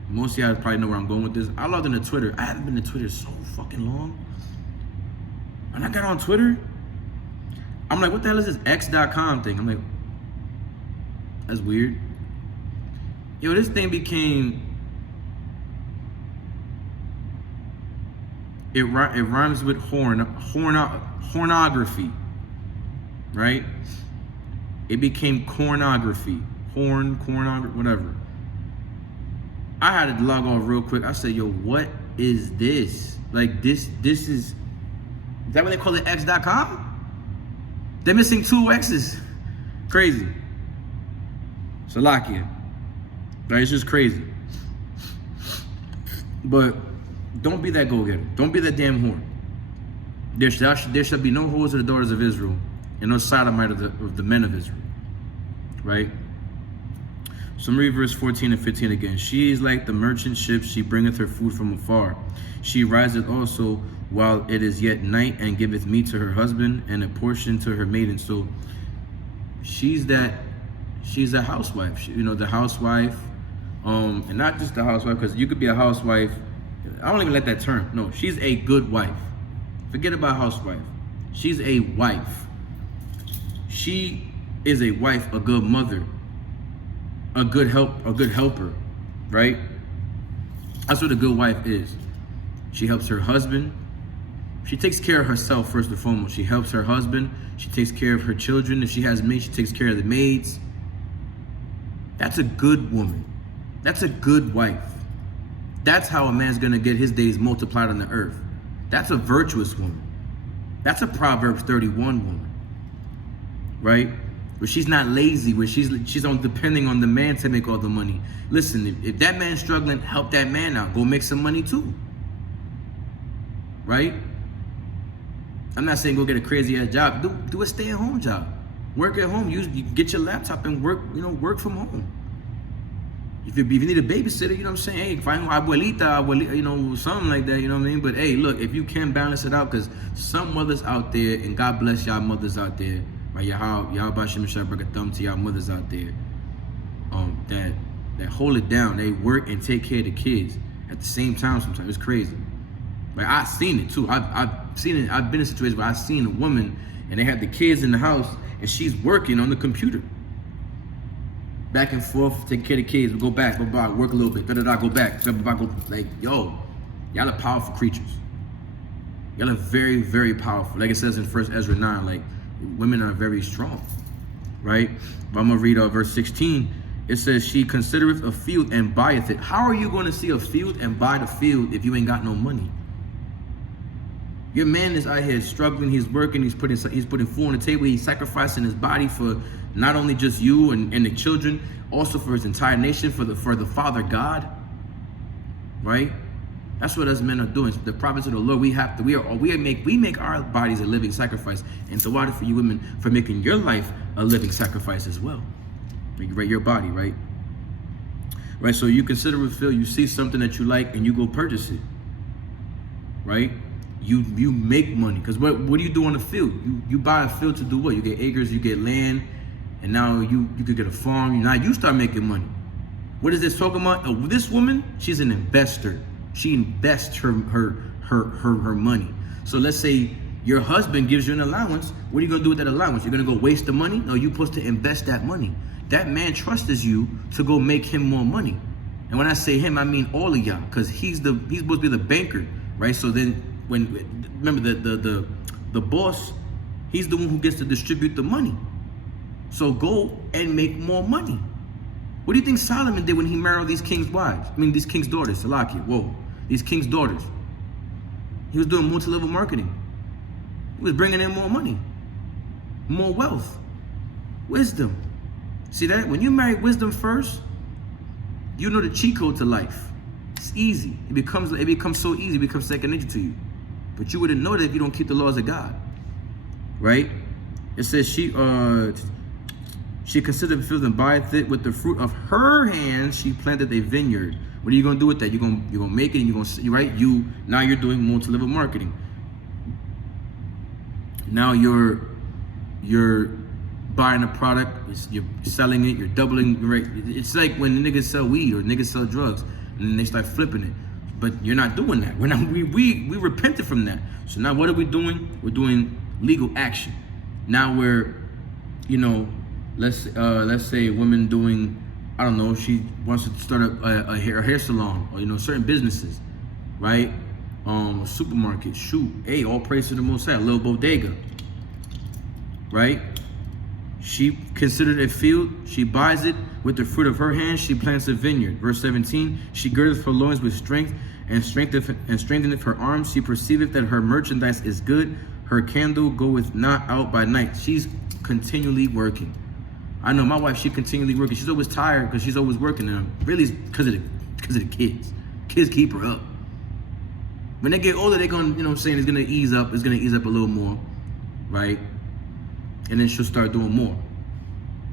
Most of y'all probably know where I'm going with this. I logged into Twitter. I haven't been to Twitter so fucking long. And I got on Twitter. I'm like, what the hell is this X.com thing? I'm like, that's weird. Yo, this thing became, it rhymes with pornography, right? It became pornography, pornography, whatever. I had to log off real quick. I said, yo, what is this? Like this is that what they call it, X.com? They're missing 2 X's. Crazy. Salakia. Right, it's just crazy. But don't be that go-getter. Don't be that damn whore. There shall be no whores of the daughters of Israel, and no sodomite of the men of Israel. Right? So read verse 14 and 15 again. She is like the merchant ship, she bringeth her food from afar. She riseth also while it is yet night, and giveth meat to her husband, and a portion to her maiden. So she's a housewife. The housewife, and not just the housewife, because you could be a housewife. I don't even like that term. No, she's a good wife. Forget about housewife. She's a wife. She is a wife, a good mother, a good helper, right? That's what a good wife is. She helps her husband. She takes care of herself first and foremost. She helps her husband. She takes care of her children. If she has maids, she takes care of the maids. That's a good woman. That's a good wife. That's how a man's gonna get his days multiplied on the earth. That's a virtuous woman. That's a Proverbs 31 woman, right? Where she's not lazy, where she's depending on the man to make all the money. Listen, if that man's struggling, help that man out. Go make some money too, right? I'm not saying go get a crazy ass job. Do a stay-at-home job. Work at home. You get your laptop and work. Work from home. If you need a babysitter, you know what I'm saying? Hey, find abuelita, something like that. You know what I mean? But hey, look, if you can balance it out, because some mothers out there, and God bless y'all mothers out there, right? Y'all bashim shabrak a thumb to y'all mothers out there, that hold it down. They work and take care of the kids at the same time. Sometimes it's crazy. Like I've seen it too. I've seen it. I've been in situations where I've seen a woman and they have the kids in the house and she's working on the computer, back and forth, take care of the kids. Go back, work a little bit, go back, go. Like, yo, y'all are powerful creatures. Y'all are very, very powerful. Like it says in 1 Ezra 9, like women are very strong, right? But I'm gonna read verse 16. It says, she considereth a field and buyeth it. How are you going to see a field and buy the field if you ain't got no money? Your man is out here struggling, he's working, he's putting food on the table, he's sacrificing his body for not only just you and the children, also for his entire nation, for the Father God. right? That's what us men are doing. The prophets of the Lord, we make our bodies a living sacrifice. And so why for you women for making your life a living sacrifice as well? Right, your body, right? Right, so you consider a field, you see something that you like and you go purchase it. Right? You make money. Because what do you do on the field? You buy a field to do what? You get acres, you get land, and now you could get a farm. Now you start making money. What is this talking about? Oh, this woman, she's an investor. She invests her money. So let's say your husband gives you an allowance. What are you gonna do with that allowance? You're gonna go waste the money? No, you're supposed to invest that money. That man trusts you to go make him more money. And when I say him, I mean all of y'all, because he's supposed to be the banker, right? So then remember the boss, he's the one who gets to distribute the money. So go and make more money. What do you think Solomon did when he married these king's wives? I mean, these king's daughters, Salakia, whoa. These king's daughters. He was doing multi-level marketing. He was bringing in more money, more wealth, wisdom. See that? When you marry wisdom first, you know the cheat code to life. It's easy. It becomes so easy, it becomes second nature to you. But you wouldn't know that if you don't keep the laws of God. Right? It says she considered the field and buyeth it with the fruit of her hands. She planted a vineyard. What are you gonna do with that? You're gonna make it, and now you're doing multi-level marketing. Now you're buying a product, you're selling it, you're doubling the rate. It's like when the niggas sell weed or niggas sell drugs, and then they start flipping it. But you're not doing that. We repented from that. So now what are we doing? We're doing legal action. Now we're, let's say a woman doing, I don't know, she wants to start a hair salon, or certain businesses, right? A supermarket, shoot, hey, all praise to the Most High, a little bodega, right? She considered a field, she buys it with the fruit of her hands, she plants a vineyard. Verse 17, she girdeth her loins with strength and strengtheneth her arms. She perceiveth that her merchandise is good, her candle goeth not out by night. She's continually working. I know my wife, she continually working. She's always tired because she's always working. And really it's because of the kids. Kids keep her up. When they get older, they're gonna, it's gonna ease up. It's gonna ease up a little more, right? And then she'll start doing more.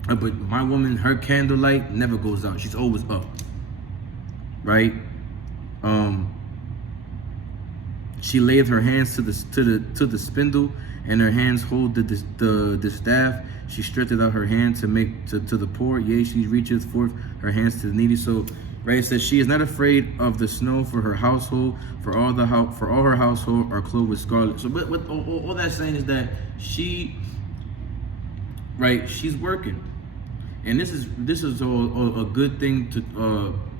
But my woman, her candlelight never goes out. She's always up, right? She layeth her hands to the spindle, and her hands hold the staff. She stretcheth out her hand to make to the poor. Yea, she reacheth forth her hands to the needy. So, right, it says she is not afraid of the snow for her household, for all her household are clothed with scarlet. So, what all that's saying is that she's working, and this is a good thing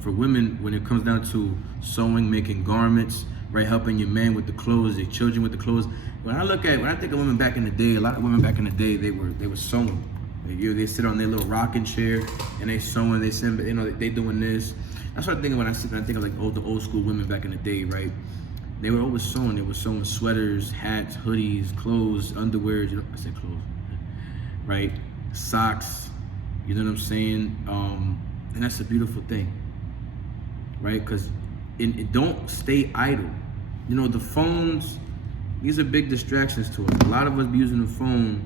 for women when it comes down to sewing, making garments, right, helping your man with the clothes, your children with the clothes. When I think of women back in the day, a lot of women back in the day, they were sewing. They sit on their little rocking chair and they sewing. They doing this. That's what I think of when I think of like the old school women back in the day, right? They were always sewing. They were sewing sweaters, hats, hoodies, clothes, underwear. I said clothes, right? Socks. You know what I'm saying? And that's a beautiful thing, right? Because it don't stay idle. The phones. These are big distractions to us. A lot of us be using the phone,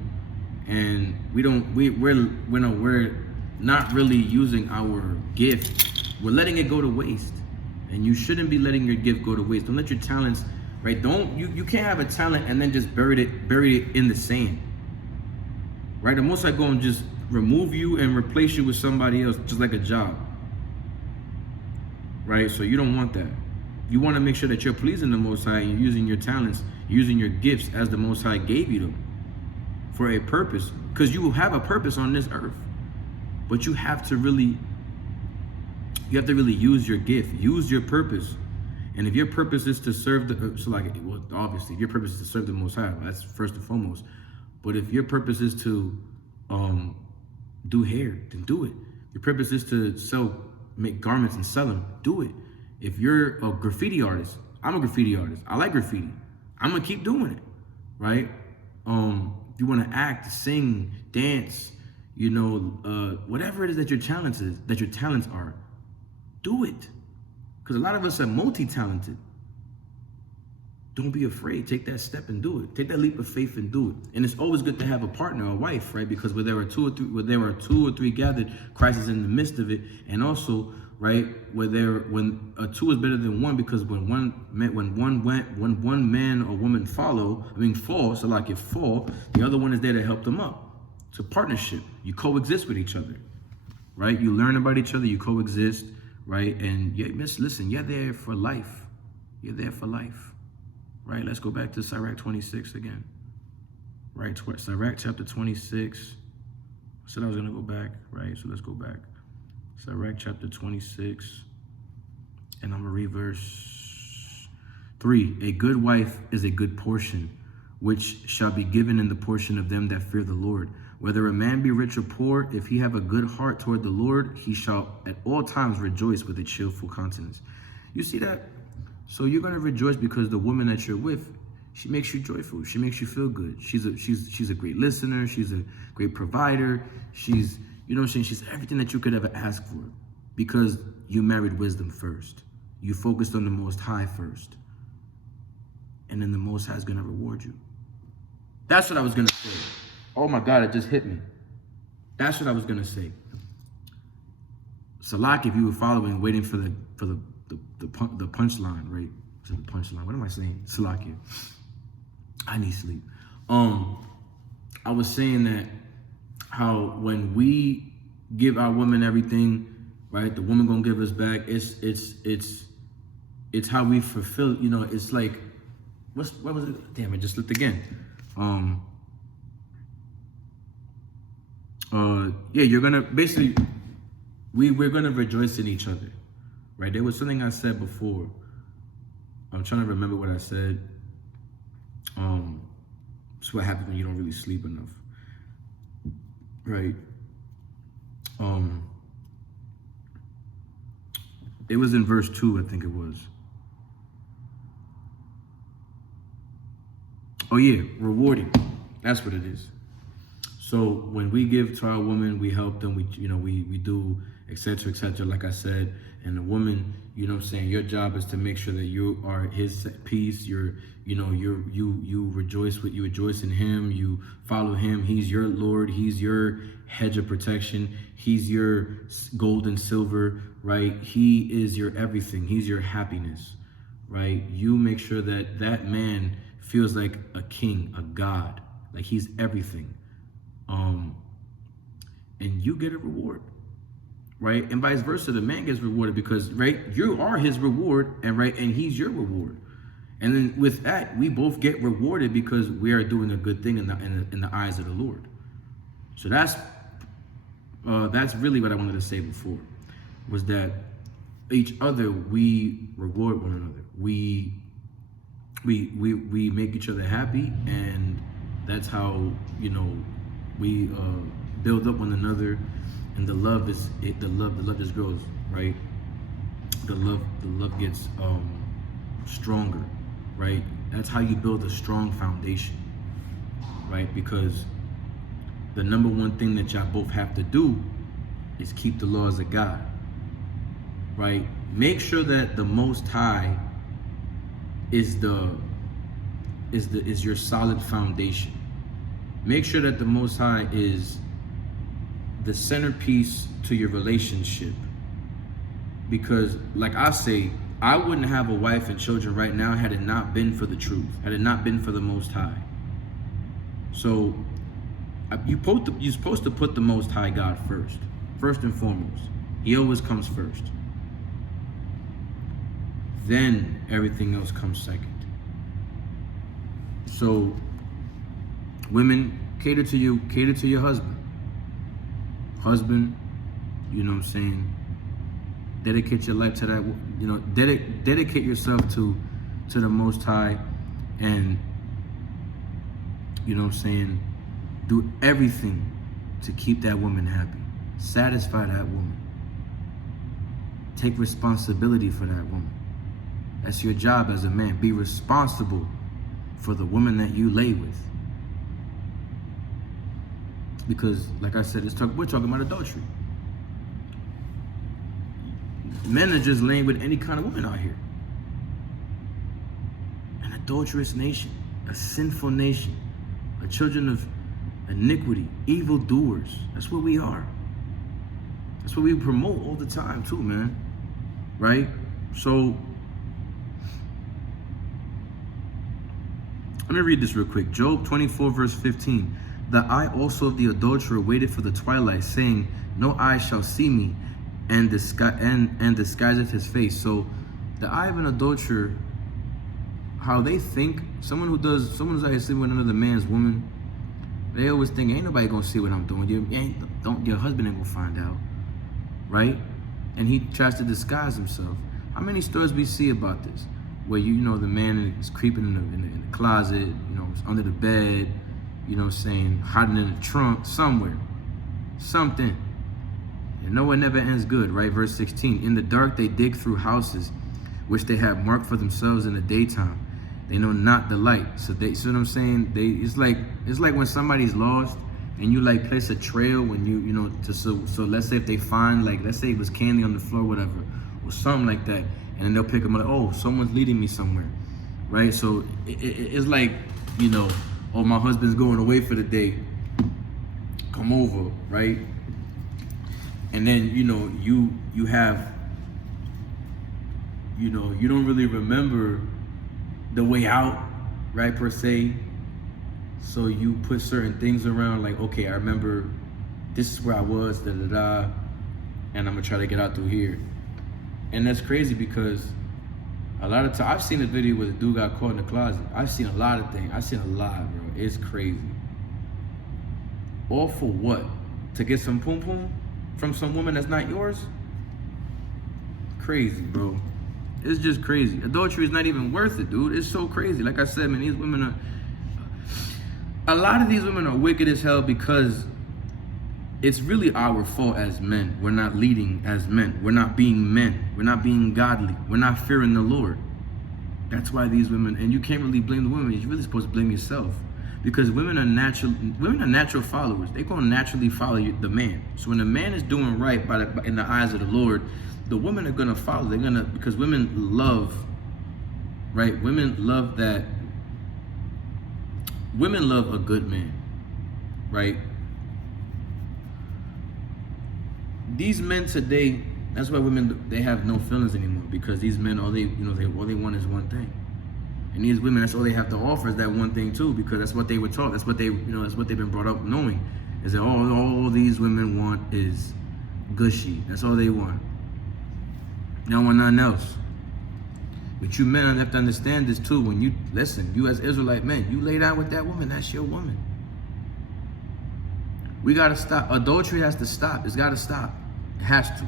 and we're not really using our gift. We're letting it go to waste, and you shouldn't be letting your gift go to waste. Don't let your talents, right? You can't have a talent and then just bury it in the sand, right? The Most High going to just remove you and replace you with somebody else, just like a job, right? So you don't want that. You want to make sure that you're pleasing the Most High and using your talents, using your gifts as the Most High gave you them for a purpose, because you will have a purpose on this earth. But you have to really use your gift, use your purpose. And if your purpose is to serve obviously, if your purpose is to serve the Most High, that's first and foremost. But if your purpose is to do hair, then do it. Your purpose is to make garments and sell them, do it. If you're a graffiti artist, I'm a graffiti artist. I like graffiti. I'm gonna keep doing it, right? If you want to act, sing, dance, whatever it is that your talents are, do it. Because a lot of us are multi-talented. Don't be afraid. Take that step and do it. Take that leap of faith and do it. And it's always good to have a partner, a wife, right? Because where there are two or three gathered, Christ is in the midst of it. And also, right, when a two is better than one, because when one man or woman fall, so like it fall, the other one is there to help them up. It's a partnership. You coexist with each other, right? You learn about each other. You coexist, right? And listen, you're there for life. You're there for life. Right, let's go back to SICARII 26 again. Right, SICARII chapter 26. I said I was gonna go back, right? So let's go back. SICARII chapter 26, and I'm gonna read verse 3. A good wife is a good portion, which shall be given in the portion of them that fear the Lord. Whether a man be rich or poor, if he have a good heart toward the Lord, he shall at all times rejoice with a cheerful countenance. You see that? So you're gonna rejoice because the woman that you're with, she makes you joyful. She makes you feel good. She's a great listener. She's a great provider. She's, you know what I'm saying? She's everything that you could ever ask for, because you married wisdom first. You focused on the Most High first, and then the Most High is gonna reward you. That's what I was gonna say. Oh my God, it just hit me. That's what I was gonna say. Salak, if you were following, waiting for the punchline, right? To the punchline. What am I saying? Salakia. I need sleep. I was saying that how when we give our woman everything, right? The woman gonna give us back. It's how we fulfill. You know, it's like what was it? Damn, it just slipped again. Yeah, you're gonna basically we're gonna rejoice in each other. Right, there was something I said before. I'm trying to remember what I said. It's what happens when you don't really sleep enough. Right. It was in verse 2, I think it was. Oh yeah, rewarding. That's what it is. So when we give to our woman, we help them, we do, etc., like I said. And the woman, you know what I'm saying, your job is to make sure that you are his peace. You rejoice in him, you follow him. He's your Lord, he's your hedge of protection, he's your gold and silver, right? He is your everything, he's your happiness, right? You make sure that that man feels like a king, a god, like he's everything. And you get a reward. Right, and vice versa, the man gets rewarded because, right, you are his reward, and he's your reward, and then with that, we both get rewarded because we are doing a good thing in the eyes of the Lord. So that's really what I wanted to say before, was that each other we reward one another, we make each other happy, and that's how we build up one another. And the love just grows, right? The love gets stronger, right? That's how you build a strong foundation, right? Because the number one thing that y'all both have to do is keep the laws of God, right? Make sure that the Most High is your solid foundation. Make sure that the Most High is the centerpiece to your relationship, because like I say, I wouldn't have a wife and children right now had it not been for the truth, had it not been for the Most High. So you're supposed to put the Most High God first and foremost. He always comes first, then everything else comes second. So women, cater to your husband, you know what I'm saying, dedicate your life to that, dedicate yourself to the Most High, and you know what I'm saying, do everything to keep that woman happy, satisfy that woman, take responsibility for that woman. That's your job as a man. Be responsible for the woman that you lay with. Because, like I said, we're talking about adultery. Men are just laying with any kind of woman out here. An adulterous nation, a sinful nation, a children of iniquity, evil doers. That's what we are. That's what we promote all the time too, man. Right? So, let me read this real quick. Job 24 verse 15. The eye also of the adulterer waited for the twilight, saying, no eye shall see me, and disguiseth his face. So the eye of an adulterer, how they think, someone who's out here sleeping with another man's woman, they always think, ain't nobody gonna see what I'm doing. Your husband ain't gonna find out, right? And he tries to disguise himself. How many stories we see about this, where you know the man is creeping in the closet, under the bed, saying, hiding in the trunk, somewhere, something. And no, it never ends good, right? Verse 16, in the dark they dig through houses, which they have marked for themselves in the daytime. They know not the light. So they, see what I'm saying? It's like when somebody's lost and you like place a trail when so let's say if they find, like, let's say it was candy on the floor, whatever, or something like that, and then they'll pick them up, like, oh, someone's leading me somewhere, right? So it's like, oh, my husband's going away for the day, come over, right? And then, you have, you don't really remember the way out, right, per se. So you put certain things around, like, okay, I remember this is where I was, and I'm gonna try to get out through here. And that's crazy because a lot of times, I've seen a video where the dude got caught in the closet. I've seen a lot of things. I've seen a lot, bro. It's crazy. All for what? To get some poom poom from some woman that's not yours? Crazy, bro. It's just crazy. Adultery is not even worth it, dude. It's so crazy. Like I said, man, these women are, a lot of these women are wicked as hell because it's really our fault as men. We're not leading as men. We're not being men. We're not being godly. We're not fearing the Lord. That's why these women, and you can't really blame the women. You're really supposed to blame yourself, because women are natural followers. They're gonna naturally follow the man. So when the man is doing right in the eyes of the Lord, the women are gonna follow. They're gonna, because women love, right? Women love that. Women love a good man, right? These men today, that's why women, they have no feelings anymore, because these men, all they want is one thing. And these women, that's all they have to offer is that one thing too, because that's what they were taught. That's what that's what they've been brought up knowing, is that all these women want is gushy. That's all they want. They don't want nothing else. But you men have to understand this too. When you listen, you as Israelite men, you lay down with that woman, that's your woman. We gotta stop. Adultery has to stop. It's gotta stop. It has to.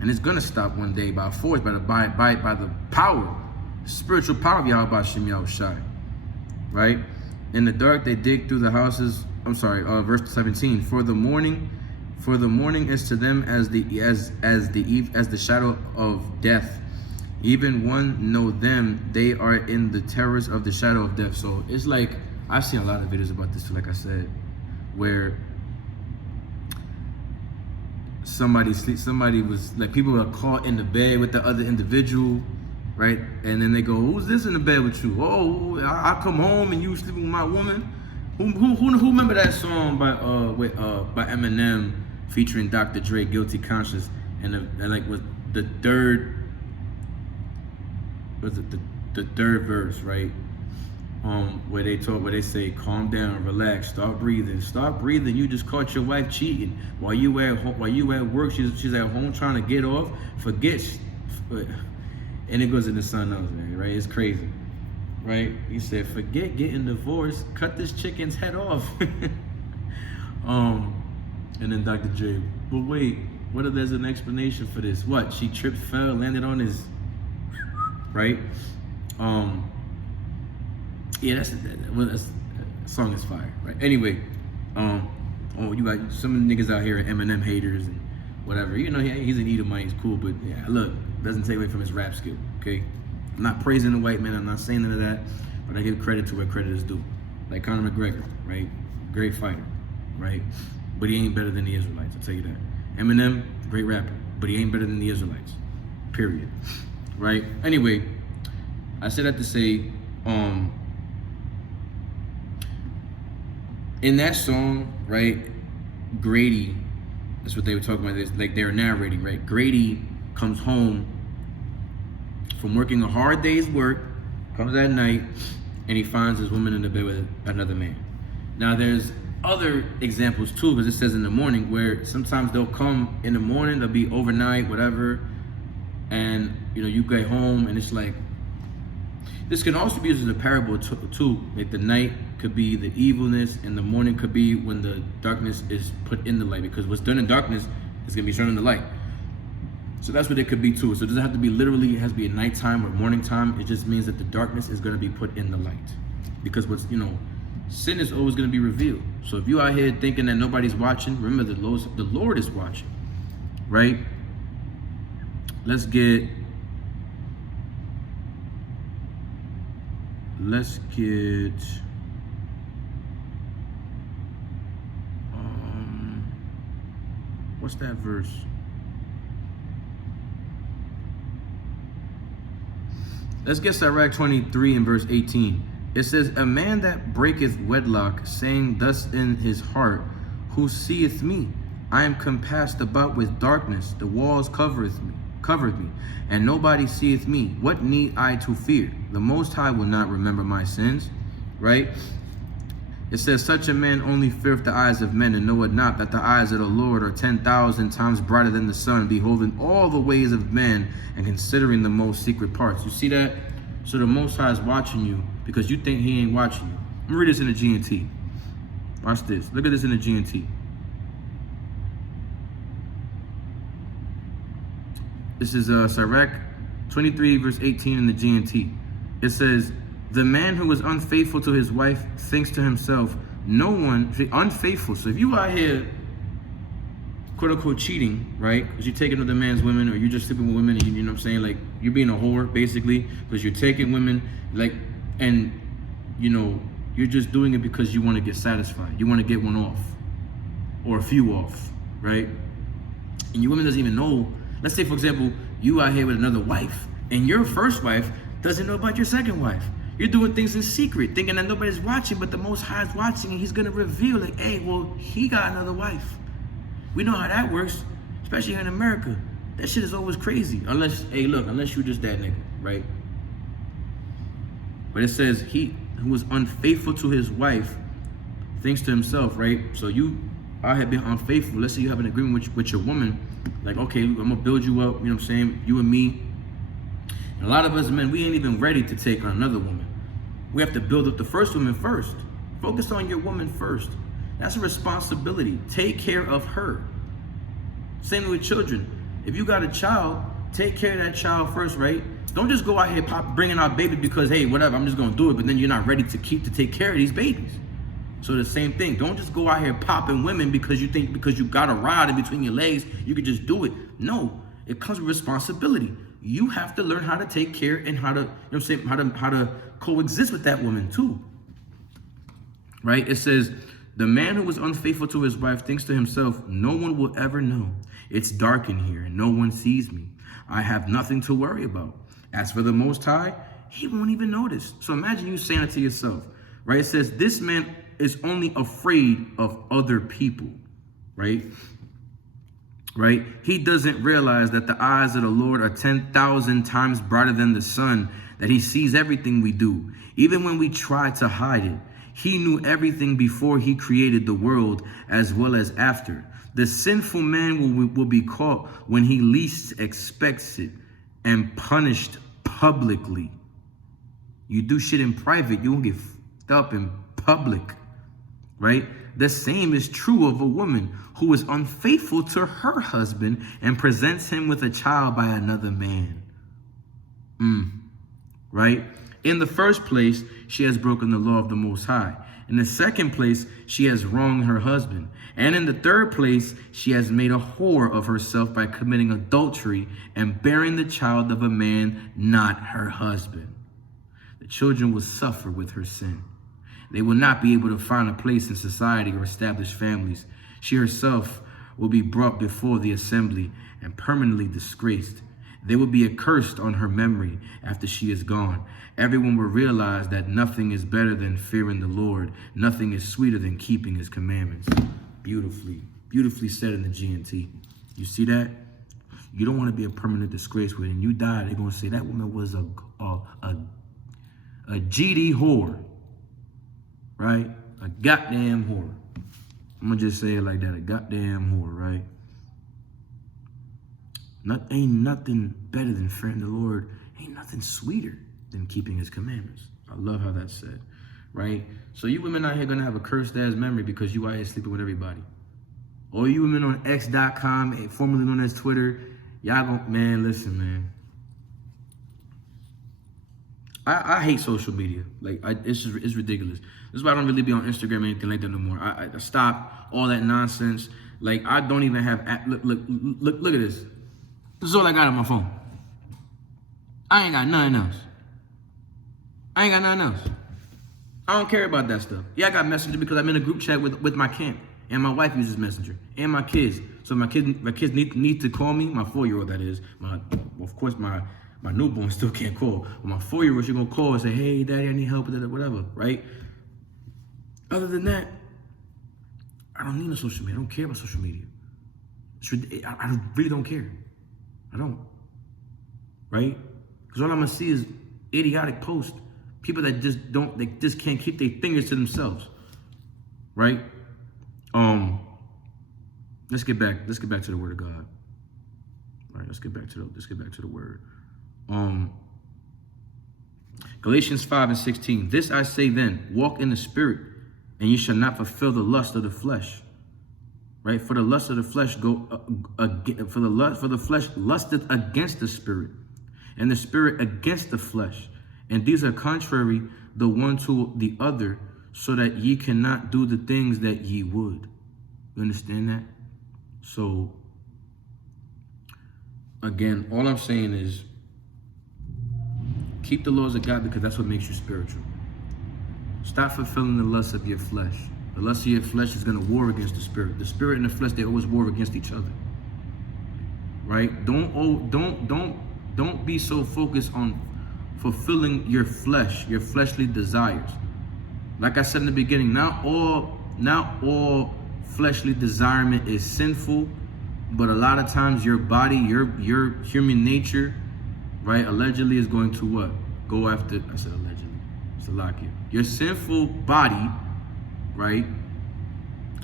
And it's gonna stop one day by force, by the power, spiritual power of Yahweh Shem Yahushai. Right? In the dark they dig through the houses. Verse 17. For the morning is to them as the shadow of death. Even one know them, they are in the terrors of the shadow of death. So it's like, I've seen a lot of videos about this too, like I said, where somebody was like, people are caught in the bed with the other individual, right? And then they go, who's this in the bed with you? Oh, I come home and you sleeping with my woman. Who remember that song by Eminem featuring Dr. Dre, Guilty Conscious, and was the third verse, right? Where they say, calm down, relax, start breathing. You just caught your wife cheating while you at work. She's at home trying to get off. And it goes into something else, man, right? It's crazy, right? He said, forget getting divorced, cut this chicken's head off. And then Dr. J, but wait, what if there's an explanation for this? What? She tripped, fell, landed on his, right? Yeah, that song is fire, right? Anyway, you got some niggas out here, Eminem haters and whatever. He's an Edomite, he's cool, but yeah, look, doesn't take away from his rap skill, okay? I'm not praising the white man, I'm not saying none of that, but I give credit to where credit is due. Like Conor McGregor, right? Great fighter, right? But he ain't better than the Israelites, I'll tell you that. Eminem, great rapper, but he ain't better than the Israelites. period, right? Anyway, I said that to say, in that song, right, Grady, that's what they were talking about, like they were narrating, right? Grady comes home from working a hard day's work, comes at night, and he finds his woman in the bed with another man. Now there's other examples too, because it says in the morning, where sometimes they'll come in the morning, they'll be overnight, whatever, and you get home and it's like, this can also be used as a parable too. Like the night could be the evilness, and the morning could be when the darkness is put in the light, because what's done in darkness is gonna be shown in the light. So that's what it could be too. So it doesn't have to be literally, it has to be a nighttime or morning time. It just means that the darkness is gonna be put in the light. Because sin is always gonna be revealed. So if you out here thinking that nobody's watching, remember the Lord is watching, right? Let's get what's that verse? Let's get Sirach 23 and verse 18. It says, a man that breaketh wedlock, saying thus in his heart, who seeth me? I am compassed about with darkness, the walls covereth me, and nobody seeth me. What need I to fear? The Most High will not remember my sins, right? It says, such a man only feareth the eyes of men, and knoweth not that the eyes of the Lord are 10,000 times brighter than the sun, beholding all the ways of men, and considering the most secret parts. You see that? So the Most High is watching you because you think he ain't watching you. Let me read this in the GNT. Watch this. Look at this in the GNT. This is Sirach 23 verse 18 in the GNT. It says, the man who is unfaithful to his wife thinks to himself, no one, unfaithful. So if you out here, quote unquote, cheating, right? Because you're taking another man's women, or you're just sleeping with women, and you know what I'm saying? Like, you're being a whore, basically, because you're taking women, like, and, you're just doing it because you want to get satisfied. You want to get one off, or a few off, right? And your woman doesn't even know. Let's say, for example, you out here with another wife, and your first wife doesn't know about your second wife. You're doing things in secret, thinking that nobody's watching, but the Most High is watching, and he's going to reveal, like, hey, well, he got another wife. We know how that works, especially here in America. That shit is always crazy. Unless you just that nigga, right? But it says, he who was unfaithful to his wife thinks to himself, right? So you out here being unfaithful. Let's say you have an agreement with your woman. Like, okay, I'm going to build you up, you know what I'm saying? You and me. And a lot of us men, we ain't even ready to take on another woman. We have to build up the first woman first. Focus on your woman first. That's a responsibility. Take care of her. Same with children. If you got a child, take care of that child first, right? Don't just go out here bringing out babies because, hey, whatever, I'm just going to do it, but then you're not ready to take care of these babies. So the same thing. Don't just go out here popping women because you think because you got a rod in between your legs, you can just do it. No, it comes with responsibility. You have to learn how to take care and how to, how to coexist with that woman too. Right? It says, the man who was unfaithful to his wife thinks to himself, no one will ever know. It's dark in here and no one sees me. I have nothing to worry about. As for the Most High, he won't even notice. So imagine you saying it to yourself, right? It says, this man is only afraid of other people, right? Right? He doesn't realize that the eyes of the Lord are 10,000 times brighter than the sun, that he sees everything we do, even when we try to hide it. He knew everything before he created the world as well as after. The sinful man will be caught when he least expects it and punished publicly. You do shit in private, you won't get fucked up in public, right? The same is true of a woman who is unfaithful to her husband and presents him with a child by another man. Right? In the first place, she has broken the law of the Most High. In the second place, she has wronged her husband. And in the third place, she has made a whore of herself by committing adultery and bearing the child of a man, not her husband. The children will suffer with her sin. They will not be able to find a place in society or establish families. She herself will be brought before the assembly and permanently disgraced. There will be a curse on her memory after she is gone. Everyone will realize that nothing is better than fearing the Lord. Nothing is sweeter than keeping his commandments. Beautifully said in the GNT. You see that? You don't want to be a permanent disgrace when you die. They're going to say that woman was a GD whore. Right? A goddamn whore. I'm going to just say it like that. A goddamn whore, right? Ain't nothing better than fearing the Lord. Ain't nothing sweeter than keeping his commandments. I love how that's said, right? So you women out here going to have a cursed ass memory because you out here sleeping with everybody. Or you women on X.com, formerly known as Twitter, y'all go, man, listen, man. I hate social media. Like, it's ridiculous. This is why I don't really be on Instagram or anything like that no more. I stopped all that nonsense. Like, I don't even have, look at this. This is all I got on my phone. I ain't got nothing else. I don't care about that stuff. Yeah, I got Messenger because I'm in a group chat with my camp. And my wife uses Messenger. And my kids. So my kids need to call me. My 4-year-old, that is. Of course, my newborn still can't call. But my 4-year-old, she's going to call and say, hey, daddy, I need help with it, or whatever, right? Other than that, I don't need no social media. I don't care about social media. I really don't care. I don't. Right? Because all I'm going to see is idiotic posts. People that they just can't keep their fingers to themselves. Right? Let's get back to the word of God. All right, let's get back to the word. Galatians 5:16. This I say then, walk in the spirit, and you shall not fulfill the lust of the flesh. Right? For the lust of the flesh for the flesh lusteth against the spirit, and the spirit against the flesh. And these are contrary the one to the other, so that ye cannot do the things that ye would. You understand that? So, again, all I'm saying is keep the laws of God, because that's what makes you spiritual. Stop fulfilling the lust of your flesh. The lust of your flesh is going to war against the spirit. The spirit and the flesh, they always war against each other. Right? Don't be so focused on fulfilling your flesh, your fleshly desires. Like I said in the beginning, not all fleshly desirement is sinful, but a lot of times your body, your human nature, right, allegedly is going to what? Go after, I said allegedly, it's a lock here. Your sinful body, right,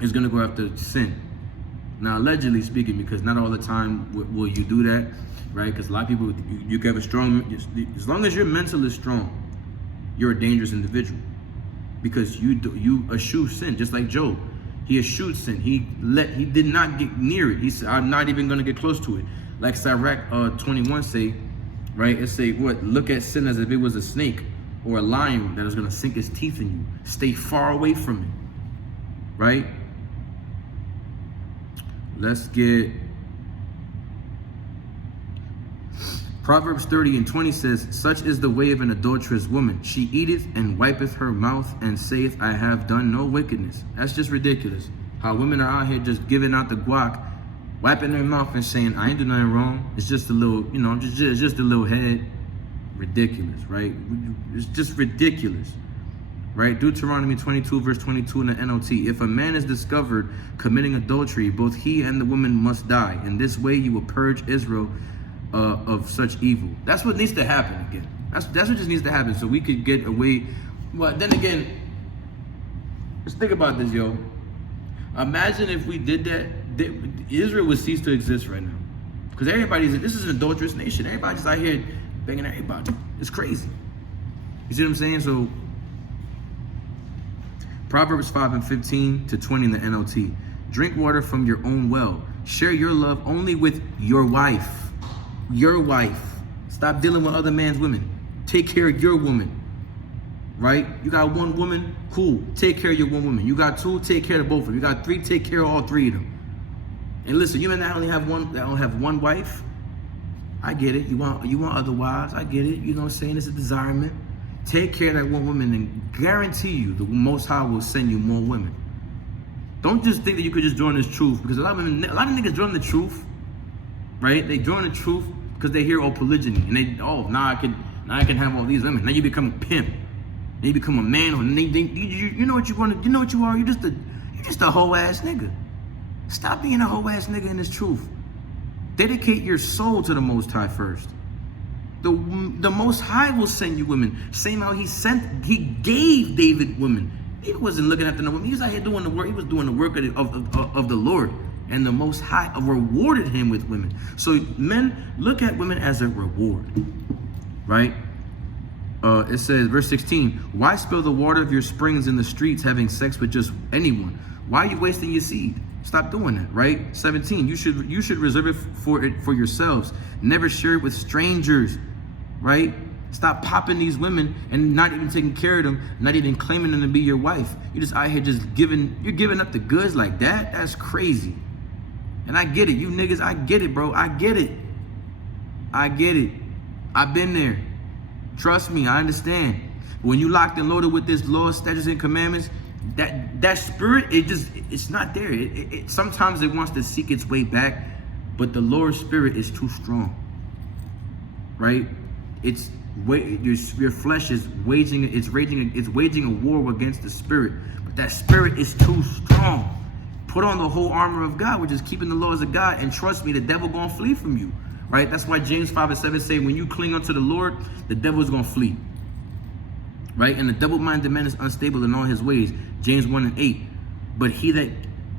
is going to go after sin. Now, allegedly speaking, because not all the time will you do that, right? Because a lot of people, you can have a strong, as long as your mental is strong, you're a dangerous individual. Because you eschew sin, just like Job. He eschewed sin. He did not get near it. He said, I'm not even going to get close to it. Like Sirach 21 say, right? It say, what? Look at sin as if it was a snake or a lion that is going to sink his teeth in you. Stay far away from it, right? Let's get Proverbs 30:20 says, such is the way of an adulterous woman. She eateth and wipeth her mouth and saith, I have done no wickedness. That's just ridiculous. How women are out here just giving out the guac, wiping their mouth and saying, I ain't do nothing wrong. It's just a little, just a little head. Ridiculous, right? It's just ridiculous, right? Deuteronomy 22:22 in the NOT. If a man is discovered committing adultery, both he and the woman must die. In this way you will purge Israel of such evil. That's what needs to happen again. That's what just needs to happen, so we could get away. Well, then again, let's think about this, yo. Imagine if we did that, Israel would cease to exist right now. Because this is an adulterous nation. Everybody's out here banging everybody. It's crazy. You see what I'm saying? So, Proverbs 5:15-20 in the NLT. Drink water from your own well. Share your love only with your wife. Your wife. Stop dealing with other man's women. Take care of your woman. Right? You got one woman, cool. Take care of your one woman. You got two, take care of both of them. You got three, take care of all three of them. And listen, you men that only have one wife, I get it. You want other wives, I get it. You know what I'm saying? It's a desirement. Take care of that one woman and guarantee you the Most High will send you more women. Don't just think that you could just join this truth, because a lot of niggas join the truth, right? They join the truth Because they hear, oh, polygyny, and they, now I can have all these women. Now you become a pimp. Now you become a man, and you know what you want to, you know what you are. You're just a hoe ass nigga. Stop being a hoe ass nigga in this truth. Dedicate your soul to the Most High first. The Most High will send you women. Same how he gave David women. He wasn't looking after no women. He was out here doing the work. He was doing the work of the Lord. And the Most High rewarded him with women. So men, look at women as a reward, right? It says, verse 16, why spill the water of your springs in the streets, having sex with just anyone? Why are you wasting your seed? Stop doing that, right? 17, you should reserve it for yourselves. Never share it with strangers, right? Stop popping these women and not even taking care of them, not even claiming them to be your wife. You're just out here you're giving up the goods like that? That's crazy. And I get it, you niggas, I get it, bro. I get it. I've been there. Trust me, I understand. When you locked and loaded with this law, statutes, and commandments, that spirit, it's not there. It sometimes it wants to seek its way back, but the Lord's spirit is too strong, right? Your flesh is waging a war against the spirit, but that spirit is too strong. Put on the whole armor of God, which is keeping the laws of God, and trust me, the devil gonna flee from you, right? That's why James 5:7 say, when you cling unto the Lord, the devil is gonna flee, right? And the double-minded man is unstable in all his ways, James 1:8. But he that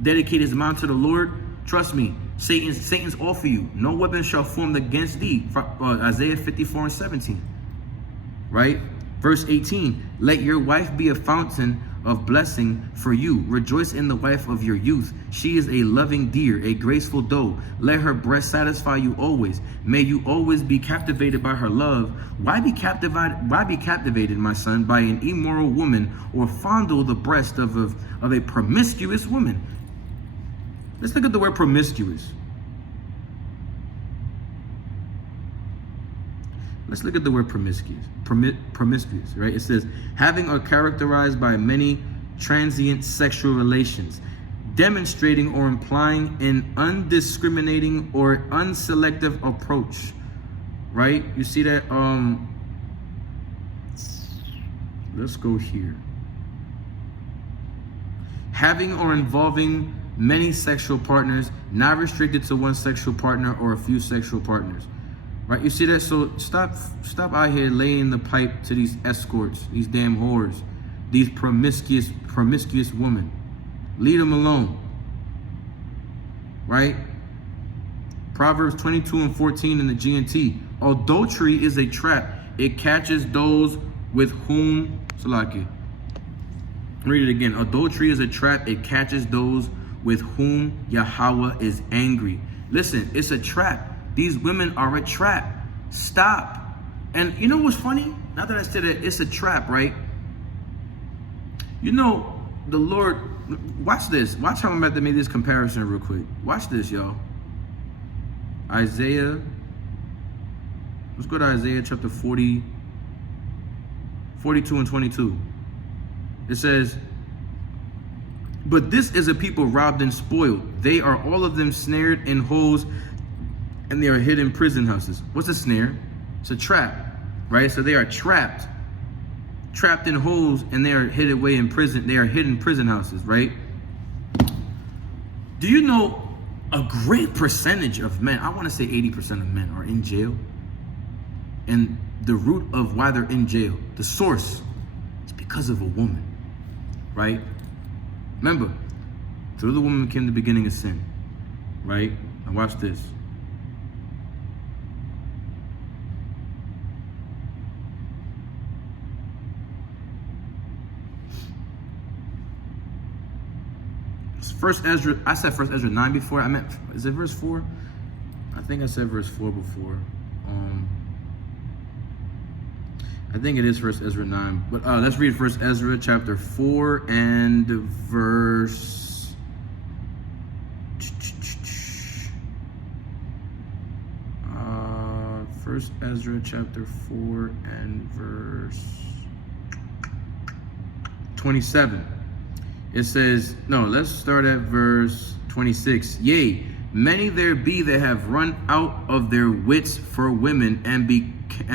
dedicate his mind to the Lord, trust me, Satan's all for you. No weapon shall form against thee, Isaiah 54:17, right? Verse 18, let your wife be a fountain of blessing for you. Rejoice in the wife of your youth. She is a loving deer, a graceful doe. Let her breast satisfy you always. May you always be captivated by her love. Why be captivated, my son, by an immoral woman, or fondle the breast of a promiscuous woman? Let's look at the word promiscuous. Let's look at the word promiscuous, right? It says, having or characterized by many transient sexual relations, demonstrating or implying an undiscriminating or unselective approach, right? You see that? Let's go here. Having or involving many sexual partners, not restricted to one sexual partner or a few sexual partners. Right, you see that? So stop out here laying the pipe to these escorts, these damn whores, these promiscuous women. Leave them alone. Right? Proverbs 22:14 in the GNT. Adultery is a trap. It catches those with whom, Salaki. Read it again. Adultery is a trap. It catches those with whom Yahweh is angry. Listen, it's a trap. These women are a trap. Stop. And you know what's funny? Now that I said it, it's a trap, right? You know, the Lord, watch this. Watch how I'm about to make this comparison real quick. Watch this, y'all. Isaiah. Let's go to Isaiah chapter 40, 42 and 22. It says, but this is a people robbed and spoiled. They are all of them snared in holes, and they are hid in prison houses. What's a snare? It's a trap, right? So they are trapped in holes, and they are hid away in prison. They are hidden prison houses, right? Do you know a great percentage of men, I want to say 80% of men, are in jail? And the root of why they're in jail, the source, is because of a woman, right? Remember, through the woman came the beginning of sin, right? Now watch this. First Ezra, I said First Ezra 9 before. I meant, is it verse 4? I think I said verse 4 before. I think it is First Ezra 9. But let's read First Ezra chapter 4 and verse. First Ezra chapter 4 and verse 27. It says, no, let's start at verse 26. Yea, Many there be that have run out of their wits for women and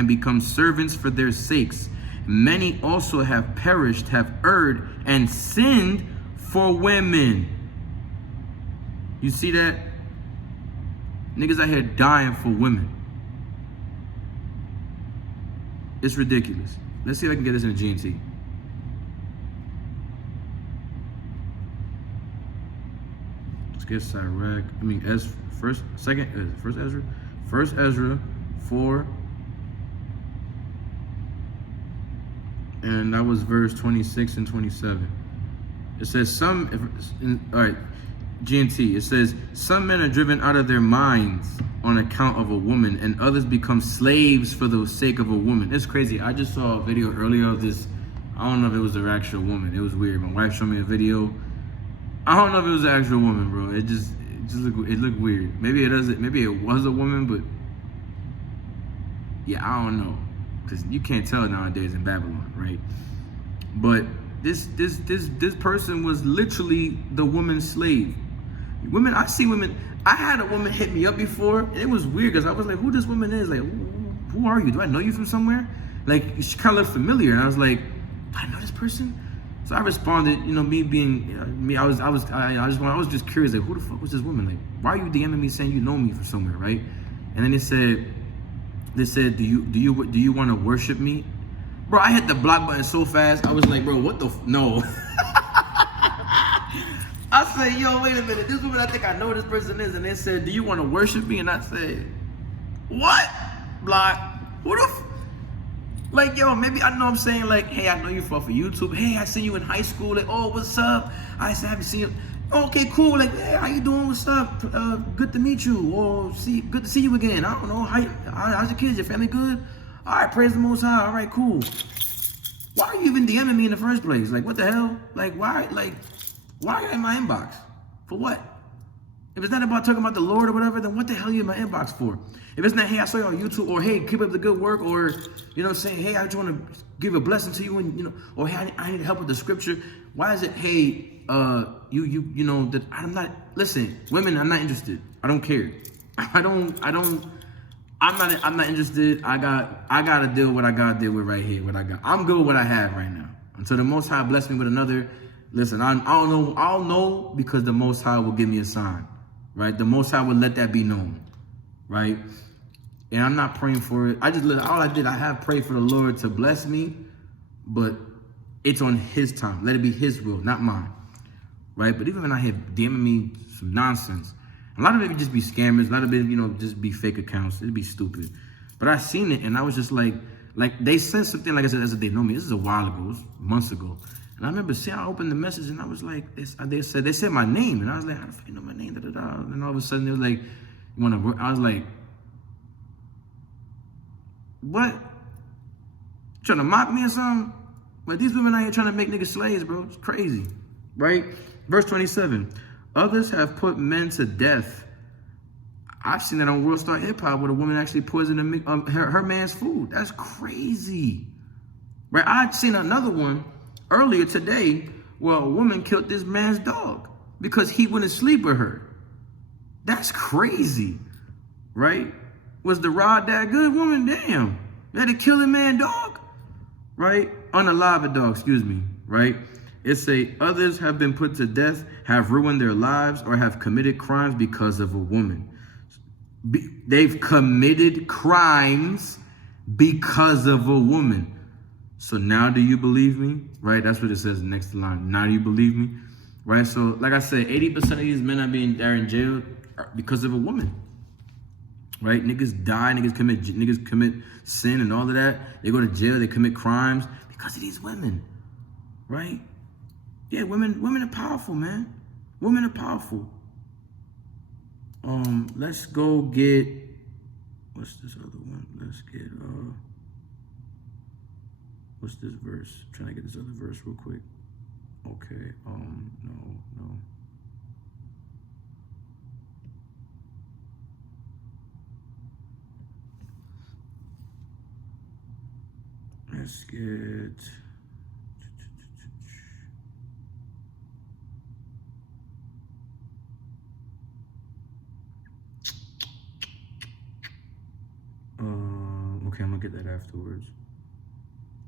become servants for their sakes. Many also have perished, have erred, and sinned for women. You see that? Niggas out here dying for women. It's ridiculous. Let's see if I can get this in a GNT. Let's get Sirach. First Ezra 4. And that was verse 26 and 27. It says all right, GNT. It says, some men are driven out of their minds on account of a woman, and others become slaves for the sake of a woman. It's crazy. I just saw a video earlier of this. I don't know if it was an actual woman. It was weird. My wife showed me a video. I don't know if it was an actual woman, bro. It looked weird. Maybe it doesn't. Maybe it was a woman, but yeah, I don't know, because you can't tell nowadays in Babylon, right? But this person was literally the woman's slave. Women, I see women. I had a woman hit me up before, and it was weird because I was like, "Who this woman is? Like, who are you? Do I know you from somewhere?" Like, she kind of looked familiar, and I was like, "Do I know this person?" So I responded, you know, me being me. I was just curious, like, who the fuck was this woman? Like, why are you DMing me saying you know me from somewhere, right? And then they said, do you want to worship me, bro? I hit the block button so fast. I was like, bro, what the no. I said, yo, wait a minute. This woman, I think I know who this person is. And they said, do you want to worship me? And I said, what? Block. Who the like, yo, maybe I know I'm saying, like, hey, I know you for YouTube. Hey, I seen you in high school. Like, oh, what's up? I said, I haven't seen you. Okay, cool. Like, hey, how you doing? What's up? Good to meet you. Or good to see you again. I don't know. How's your kids? Your family good? All right, praise the Most High. All right, cool. Why are you even DMing me in the first place? Like, what the hell? Like, why are you in my inbox? For what? If it's not about talking about the Lord or whatever, then what the hell are you in my inbox for? If it's not, hey, I saw you on YouTube, or hey, keep up the good work, or, you know what I'm saying, hey, I just want to give a blessing to you, and, you know, or hey, I need help with the scripture. Why is it, hey, you know, that I'm not, listen, women, I'm not interested. I don't care. I'm not interested. I got to deal with what I got to deal with right here, what I got. I'm good with what I have right now. Until the Most High bless me with another, listen, I don't know. I'll know because the Most High will give me a sign, right? The Most High will let that be known, right? And I'm not praying for it. I have prayed for the Lord to bless me, but it's on His time. Let it be His will, not mine, right? But even when I hear DMing me some nonsense, a lot of it just be scammers. A lot of it, you know, just be fake accounts. It'd be stupid. But I seen it, and I was just like they said something, like I said, as if they know me. This is a while ago, it was months ago. And I remember seeing, I opened the message, and I was like, they said my name, and I was like, how the fuck you know my name? Da, da, da. And all of a sudden, they was like, you want to work? I was like, what? Trying to mock me or something? But these women out here trying to make niggas slaves, bro. It's crazy, right? Verse 27. Others have put men to death. I've seen that on World Star Hip Hop, where a woman actually poisoned her man's food. That's crazy, right? I'd seen another one earlier today where a woman killed this man's dog because he wouldn't sleep with her. That's crazy, right? Was the rod that good, woman? Damn. They had to kill a man dog, right? Unalive a dog, excuse me, right? It say, others have been put to death, have ruined their lives, or have committed crimes because of a woman. They've committed crimes because of a woman. So now do you believe me? Right? That's what it says next line. Now do you believe me? Right? So like I said, 80% of these men are in jail because of a woman. Right? Niggas die, niggas commit sin and all of that. They go to jail, they commit crimes because of these women. Right? Yeah, women are powerful, man. Women are powerful. Let's go get, what's this other one? Let's get what's this verse? I'm trying to get this other verse real quick. Okay, no. Let's get, Okay, I'm gonna get that afterwards.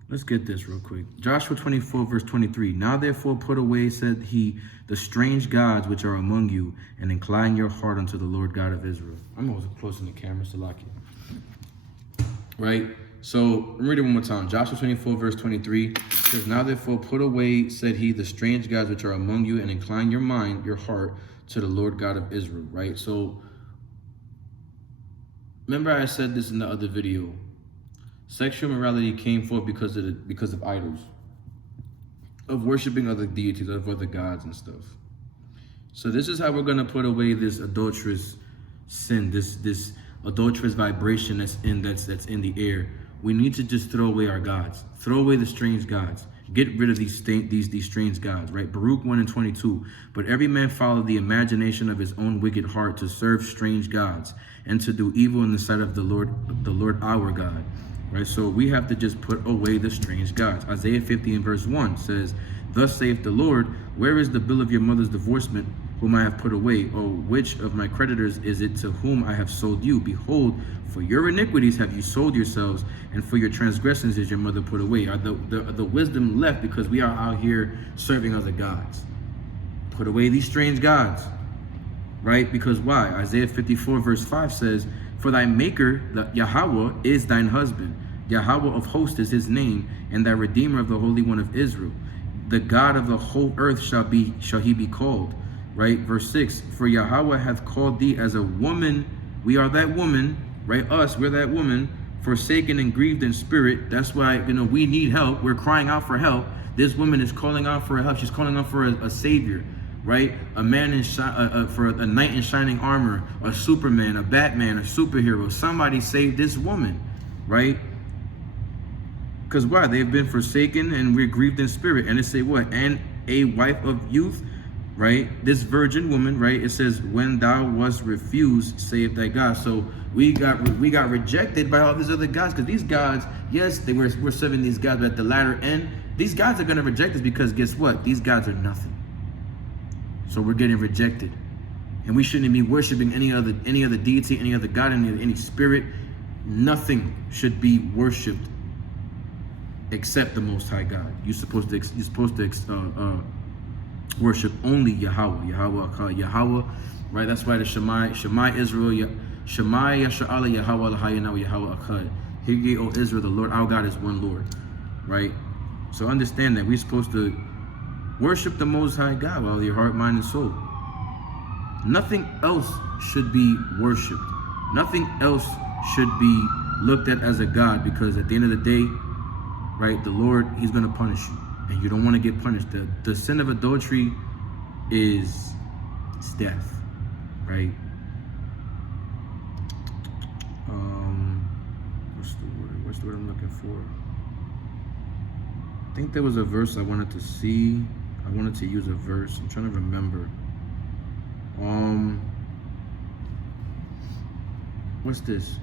Let's get this real quick. Joshua 24, verse 23. Now therefore put away, said he, the strange gods which are among you, and incline your heart unto the Lord God of Israel. I'm always close in the camera, Salakia. Right? So, read it one more time. Joshua 24, verse 23 says, now therefore put away, said he, the strange gods which are among you, and incline your mind, your heart, to the Lord God of Israel. Right? So, remember I said this in the other video. Sexual morality came forth because of idols, of worshiping other deities, of other gods and stuff. So this is how we're gonna put away this adulterous sin, this adulterous vibration that's in the air. We need to just throw away our gods, throw away the strange gods, get rid of these strange gods. Right? Baruch 1:22. But every man follow the imagination of his own wicked heart to serve strange gods and to do evil in the sight of the Lord our God. Right, so we have to just put away the strange gods. Isaiah 50 and verse 1 says, thus saith the Lord, where is the bill of your mother's divorcement, whom I have put away? Or which of my creditors is it to whom I have sold you? Behold, for your iniquities have you sold yourselves, and for your transgressions is your mother put away. Are the wisdom left because we are out here serving other gods? Put away these strange gods. Right? Because why? Isaiah 54 verse 5 says, for thy maker, the Yahweh, is thine husband. Yahweh of hosts is his name, and thy redeemer of the Holy One of Israel. The God of the whole earth shall he be called. Right? Verse 6, for Yahweh hath called thee as a woman. We are that woman, right? Us, we're that woman, forsaken and grieved in spirit. That's why, we need help. We're crying out for help. This woman is calling out for help. She's calling out for a savior. Right? A man for a knight in shining armor, a Superman, a Batman, a superhero. Somebody save this woman, right? Because why? They've been forsaken and we're grieved in spirit. And it say what? And a wife of youth, right? This virgin woman, right? It says, when thou wast refused, saith thy God. So we got rejected by all these other gods, because these gods, yes, we're serving these gods, but at the latter end, these gods are going to reject us because guess what? These gods are nothing. So we're getting rejected, and we shouldn't be worshiping any other deity, any other god, any spirit. Nothing should be worshipped except the Most High God. You're supposed to worship only Yahweh, Yahweh, right? That's why the Shema Israel, Shema Yasha'ala Yahweh Lahayana Yahweh Akkad. Hear ye, O Israel, the Lord our God is one Lord, right? So understand that we're supposed to worship the Most High God with all your heart, mind, and soul. Nothing else should be worshipped. Nothing else should be looked at as a God, because at the end of the day, right, the Lord, he's going to punish you, and you don't want to get punished. The sin of adultery is death, right? What's the word I'm looking for? I think there was a verse I wanted to see. I wanted to use a verse. I'm trying to remember. What's this?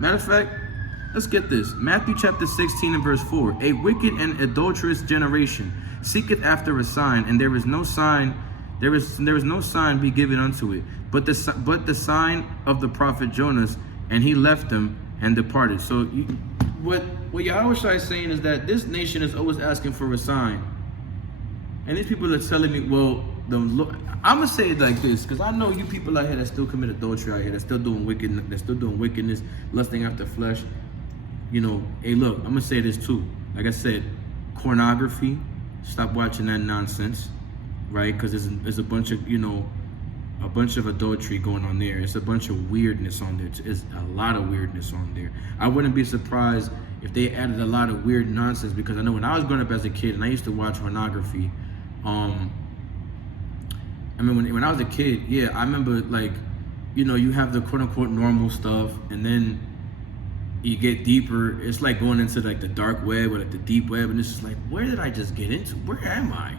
Matter of fact, let's get this. Matthew chapter 16 and verse 4. A wicked and adulterous generation seeketh after a sign, and there is no sign. There is no sign be given unto it, but the sign of the prophet Jonas, and he left them and departed. So what Yahweh is saying is that this nation is always asking for a sign, and these people are telling me, well, I'm gonna say it like this, because I know you people out here that still commit adultery out here, that's still doing wickedness, lusting after flesh. Hey, look, I'm gonna say this too. Like I said, pornography. Stop watching that nonsense. Right, because there's a bunch of adultery going on there. It's a bunch of weirdness on there. It's a lot of weirdness on there. I wouldn't be surprised if they added a lot of weird nonsense, because I know when I was growing up as a kid and I used to watch pornography, when I was a kid, yeah, I remember, like, you have the quote unquote normal stuff, and then you get deeper. It's like going into like the dark web or like the deep web, and it's just like, where did I just get into? Where am I?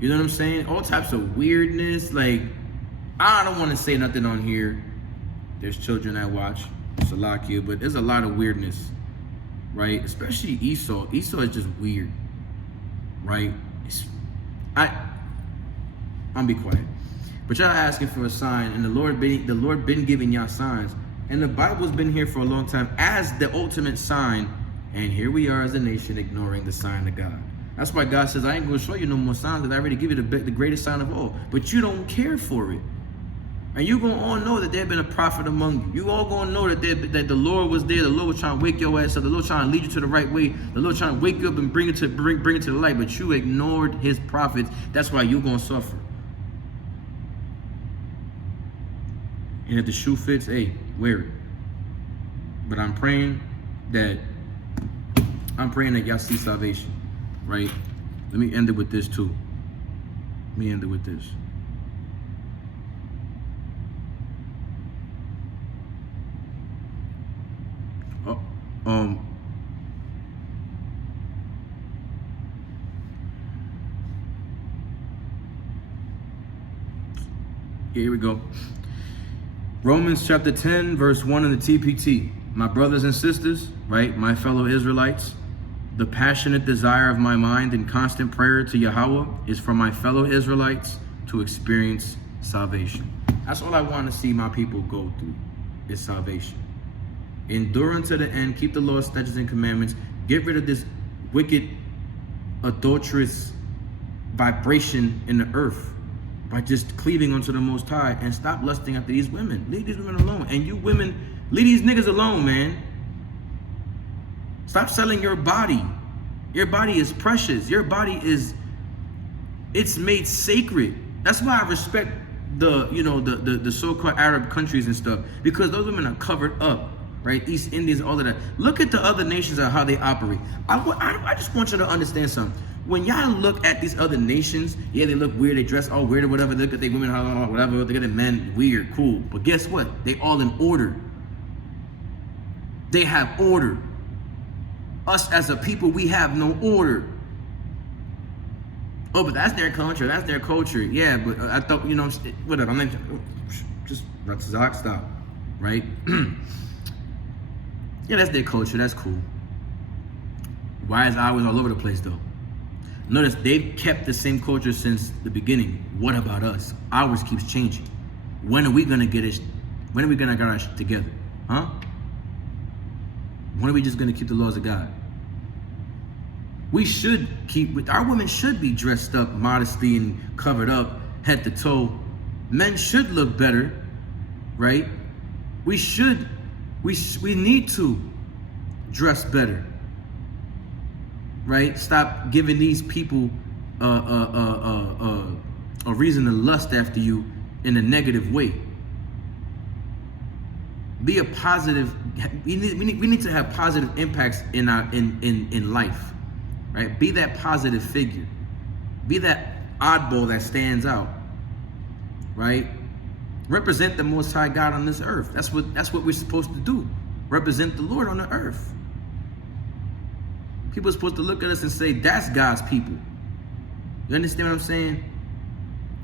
You know what I'm saying? All types of weirdness. Like, I don't want to say nothing on here. There's children that watch, Salakia, but there's a lot of weirdness. right? Especially Esau. Esau is just weird, right? I'm be quiet. But y'all asking for a sign, and the Lord been giving y'all signs, and the Bible's been here for a long time as the ultimate sign, and here we are as a nation ignoring the sign of God. That's why God says, I ain't going to show you no more signs, because I already give you the greatest sign of all. But you don't care for it. And you're going to all know that there been a prophet among you. You all going to know that the Lord was there. The Lord was trying to wake your ass up. The Lord trying to lead you to the right way. The Lord trying to wake you up and bring it to the light. But you ignored his prophets. That's why you're going to suffer. And if the shoe fits, hey, wear it. But I'm praying that y'all see salvation, right? Let me end it with this too. Let me end it with this. Here we go. Romans chapter 10, verse 1 in the TPT. My brothers and sisters, right, my fellow Israelites, the passionate desire of my mind and constant prayer to Yahweh is for my fellow Israelites to experience salvation. That's all I want to see my people go through, is salvation. Endure unto the end, keep the law, statutes, and commandments. Get rid of this wicked, adulterous vibration in the earth by just cleaving unto the Most High, and stop lusting after these women. Leave these women alone. And you women, leave these niggas alone, man. Stop selling your body. Your body is precious. Your body it's made sacred. That's why I respect the so-called Arab countries and stuff, because those women are covered up, right? East Indians, all of that. Look at the other nations and how they operate. I just want you to understand something. When y'all look at these other nations, yeah, they look weird, they dress all weird or whatever, they look at their women, whatever, they look at their men, weird, cool. But guess what? They all in order. They have order. Us as a people, we have no order. Oh, but that's their culture, that's their culture. Yeah, but I thought, whatever. I'm not, just Ratazach, stop, right? Yeah, that's their culture, that's cool. Why is ours all over the place though? Notice they've kept the same culture since the beginning. What about us? Ours keeps changing. When are we gonna get it? When are we gonna get our shit together? Huh? When are we just gonna keep the laws of God? We should our women should be dressed up modestly and covered up head to toe. Men should look better, right? We need to dress better. Right? Stop giving these people a reason to lust after you in a negative way. Be a positive. We need to have positive impacts in life, right? Be that positive figure. Be that oddball that stands out, right? Represent the Most High God on this earth. That's what we're supposed to do. Represent the Lord on the earth. People are supposed to look at us and say, that's God's people. You understand what I'm saying?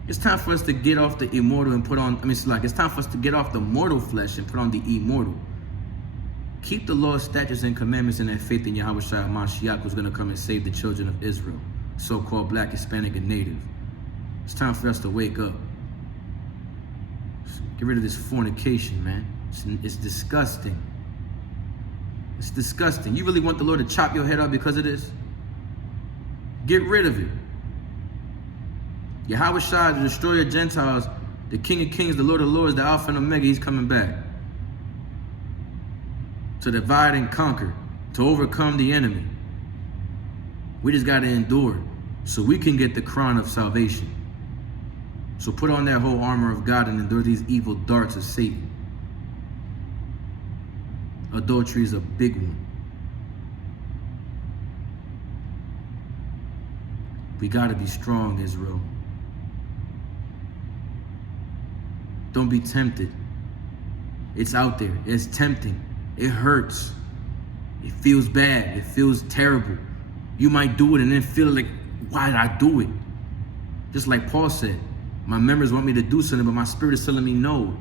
It's time for us to get off the immortal and put on, it's time for us to get off the mortal flesh and put on the immortal. Keep the law, statutes, and commandments, and that faith in Yahweh Shai Mashiach, who's going to come and save the children of Israel, so-called Black, Hispanic, and Native. It's time for us to wake up. Get rid of this fornication, man. It's disgusting. It's disgusting. You really want the Lord to chop your head off because of this? Get rid of it. Yahweh Shai, the destroyer of Gentiles, the King of Kings, the Lord of Lords, the Alpha and Omega, he's coming back. To divide and conquer, to overcome the enemy. We just got to endure so we can get the crown of salvation. So put on that whole armor of God and endure these evil darts of Satan. Adultery is a big one. We gotta be strong, Israel. Don't be tempted. It's out there. It's tempting. It hurts. It feels bad. It feels terrible. You might do it and then feel like, why did I do it? Just like Paul said, my members want me to do something, but my spirit is telling me no.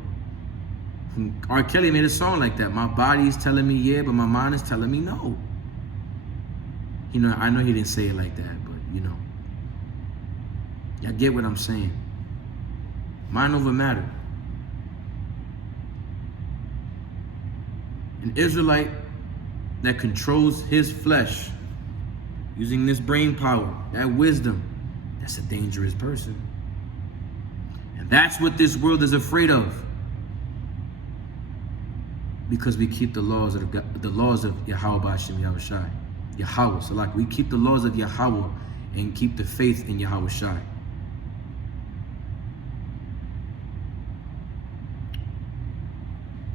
R. Kelly made a song like that. My body is telling me yeah, but my mind is telling me no. You know, I know he didn't say it like that, but you know, y'all get what I'm saying. Mind over matter. An Israelite that controls his flesh using this brain power, that wisdom, that's a dangerous person. And that's what this world is afraid of. Because we keep the laws of Yahweh B'Ashem Yahushai. Yahweh. So like we keep the laws of Yahweh and keep the faith in Yahweh Shai.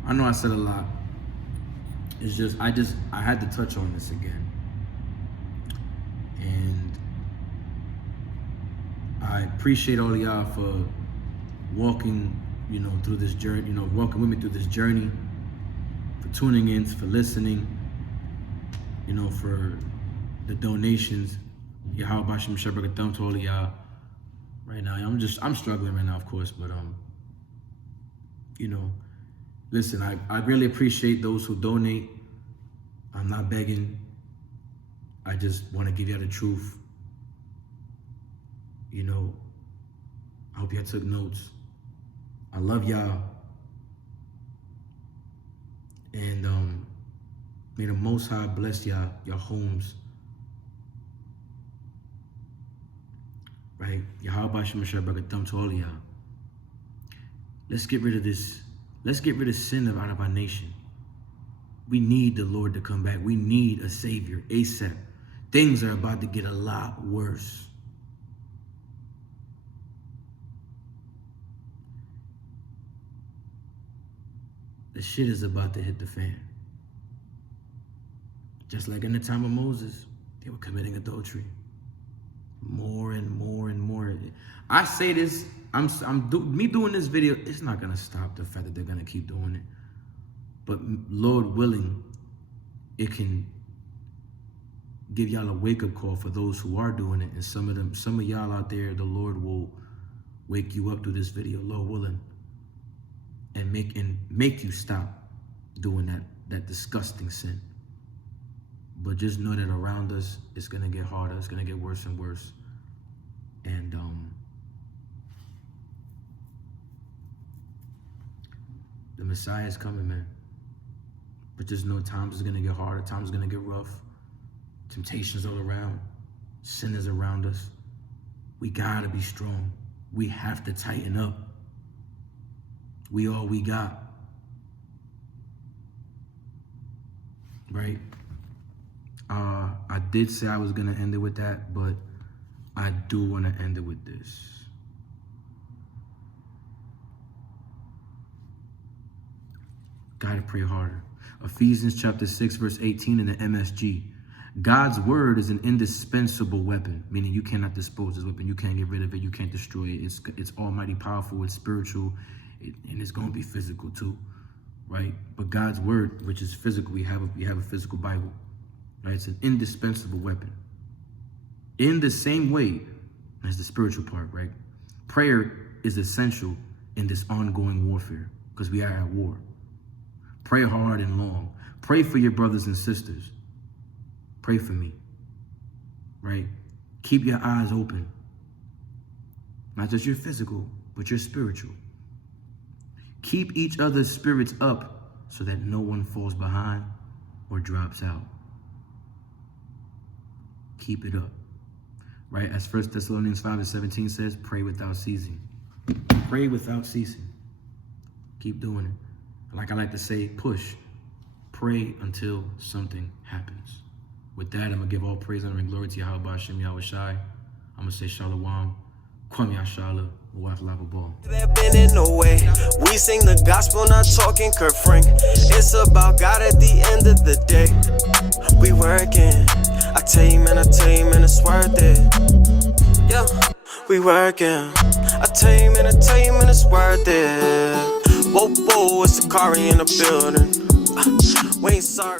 I know I said a lot. It's just I had to touch on this again. And I appreciate all of y'all for walking, you know, through this journey, you know, walking with me through this journey, for tuning in, for listening, you know, for the donations. Yahweh B'Ashem Shabbat to all of y'all right now. I'm struggling right now, of course, but you know, listen, I really appreciate those who donate. I'm not begging. I just want to give y'all the truth. You know, I hope y'all took notes. I love y'all. And may the Most High bless y'all, your homes. Right? Yahweh B'Ashem Shabbat to all of y'all. Let's get rid of this. Let's get rid of sin out of our nation. We need the Lord to come back. We need a Savior ASAP. Things are about to get a lot worse. The shit is about to hit the fan. Just like in the time of Moses, they were committing adultery. More and more and more. I say this, me doing this video, it's not gonna stop the fact that they're gonna keep doing it. But Lord willing, it can give y'all a wake-up call for those who are doing it. And some of y'all out there, the Lord will wake you up through this video, Lord willing, and make you stop doing that disgusting sin. But just know that around us, it's gonna get harder, it's gonna get worse and worse. And the Messiah is coming, man. But just know times is gonna get harder, times is gonna get rough. Temptations all around, sin is around us. We gotta be strong. We have to tighten up. We all we got. Right? I did say I was gonna end it with that, but I do wanna end it with this. Gotta pray harder. Ephesians chapter 6, verse 18 in the MSG. God's word is an indispensable weapon, meaning you cannot dispose this weapon. You can't get rid of it. You can't destroy it. It's almighty powerful. It's spiritual, and it's going to be physical too, right? But God's word, which is physical, we have a physical Bible, right? It's an indispensable weapon. In the same way as the spiritual part, right? Prayer is essential in this ongoing warfare because we are at war. Pray hard and long. Pray for your brothers and sisters. Pray for me, right? Keep your eyes open. Not just your physical, but your spiritual. Keep each other's spirits up so that no one falls behind or drops out. Keep it up, right? As 1 Thessalonians 5:17 says, pray without ceasing. Pray without ceasing. Keep doing it. Like I like to say, push. Pray until something happens. With that, I'm going to give all praise, honor, and glory to Yahweh B'Ashem Yahweh Shai. I'm going to say Shalom. Kwam Yashala. Waf Lavabal. That been in no way. We sing the gospel, not talking Kurt Frank. It's about God at the end of the day. We working. I tell you, man, it's worth it. Yeah, we working. I tell you, man, it's worth it. Whoa, whoa, it's SICARII in the building. We ain't sorry.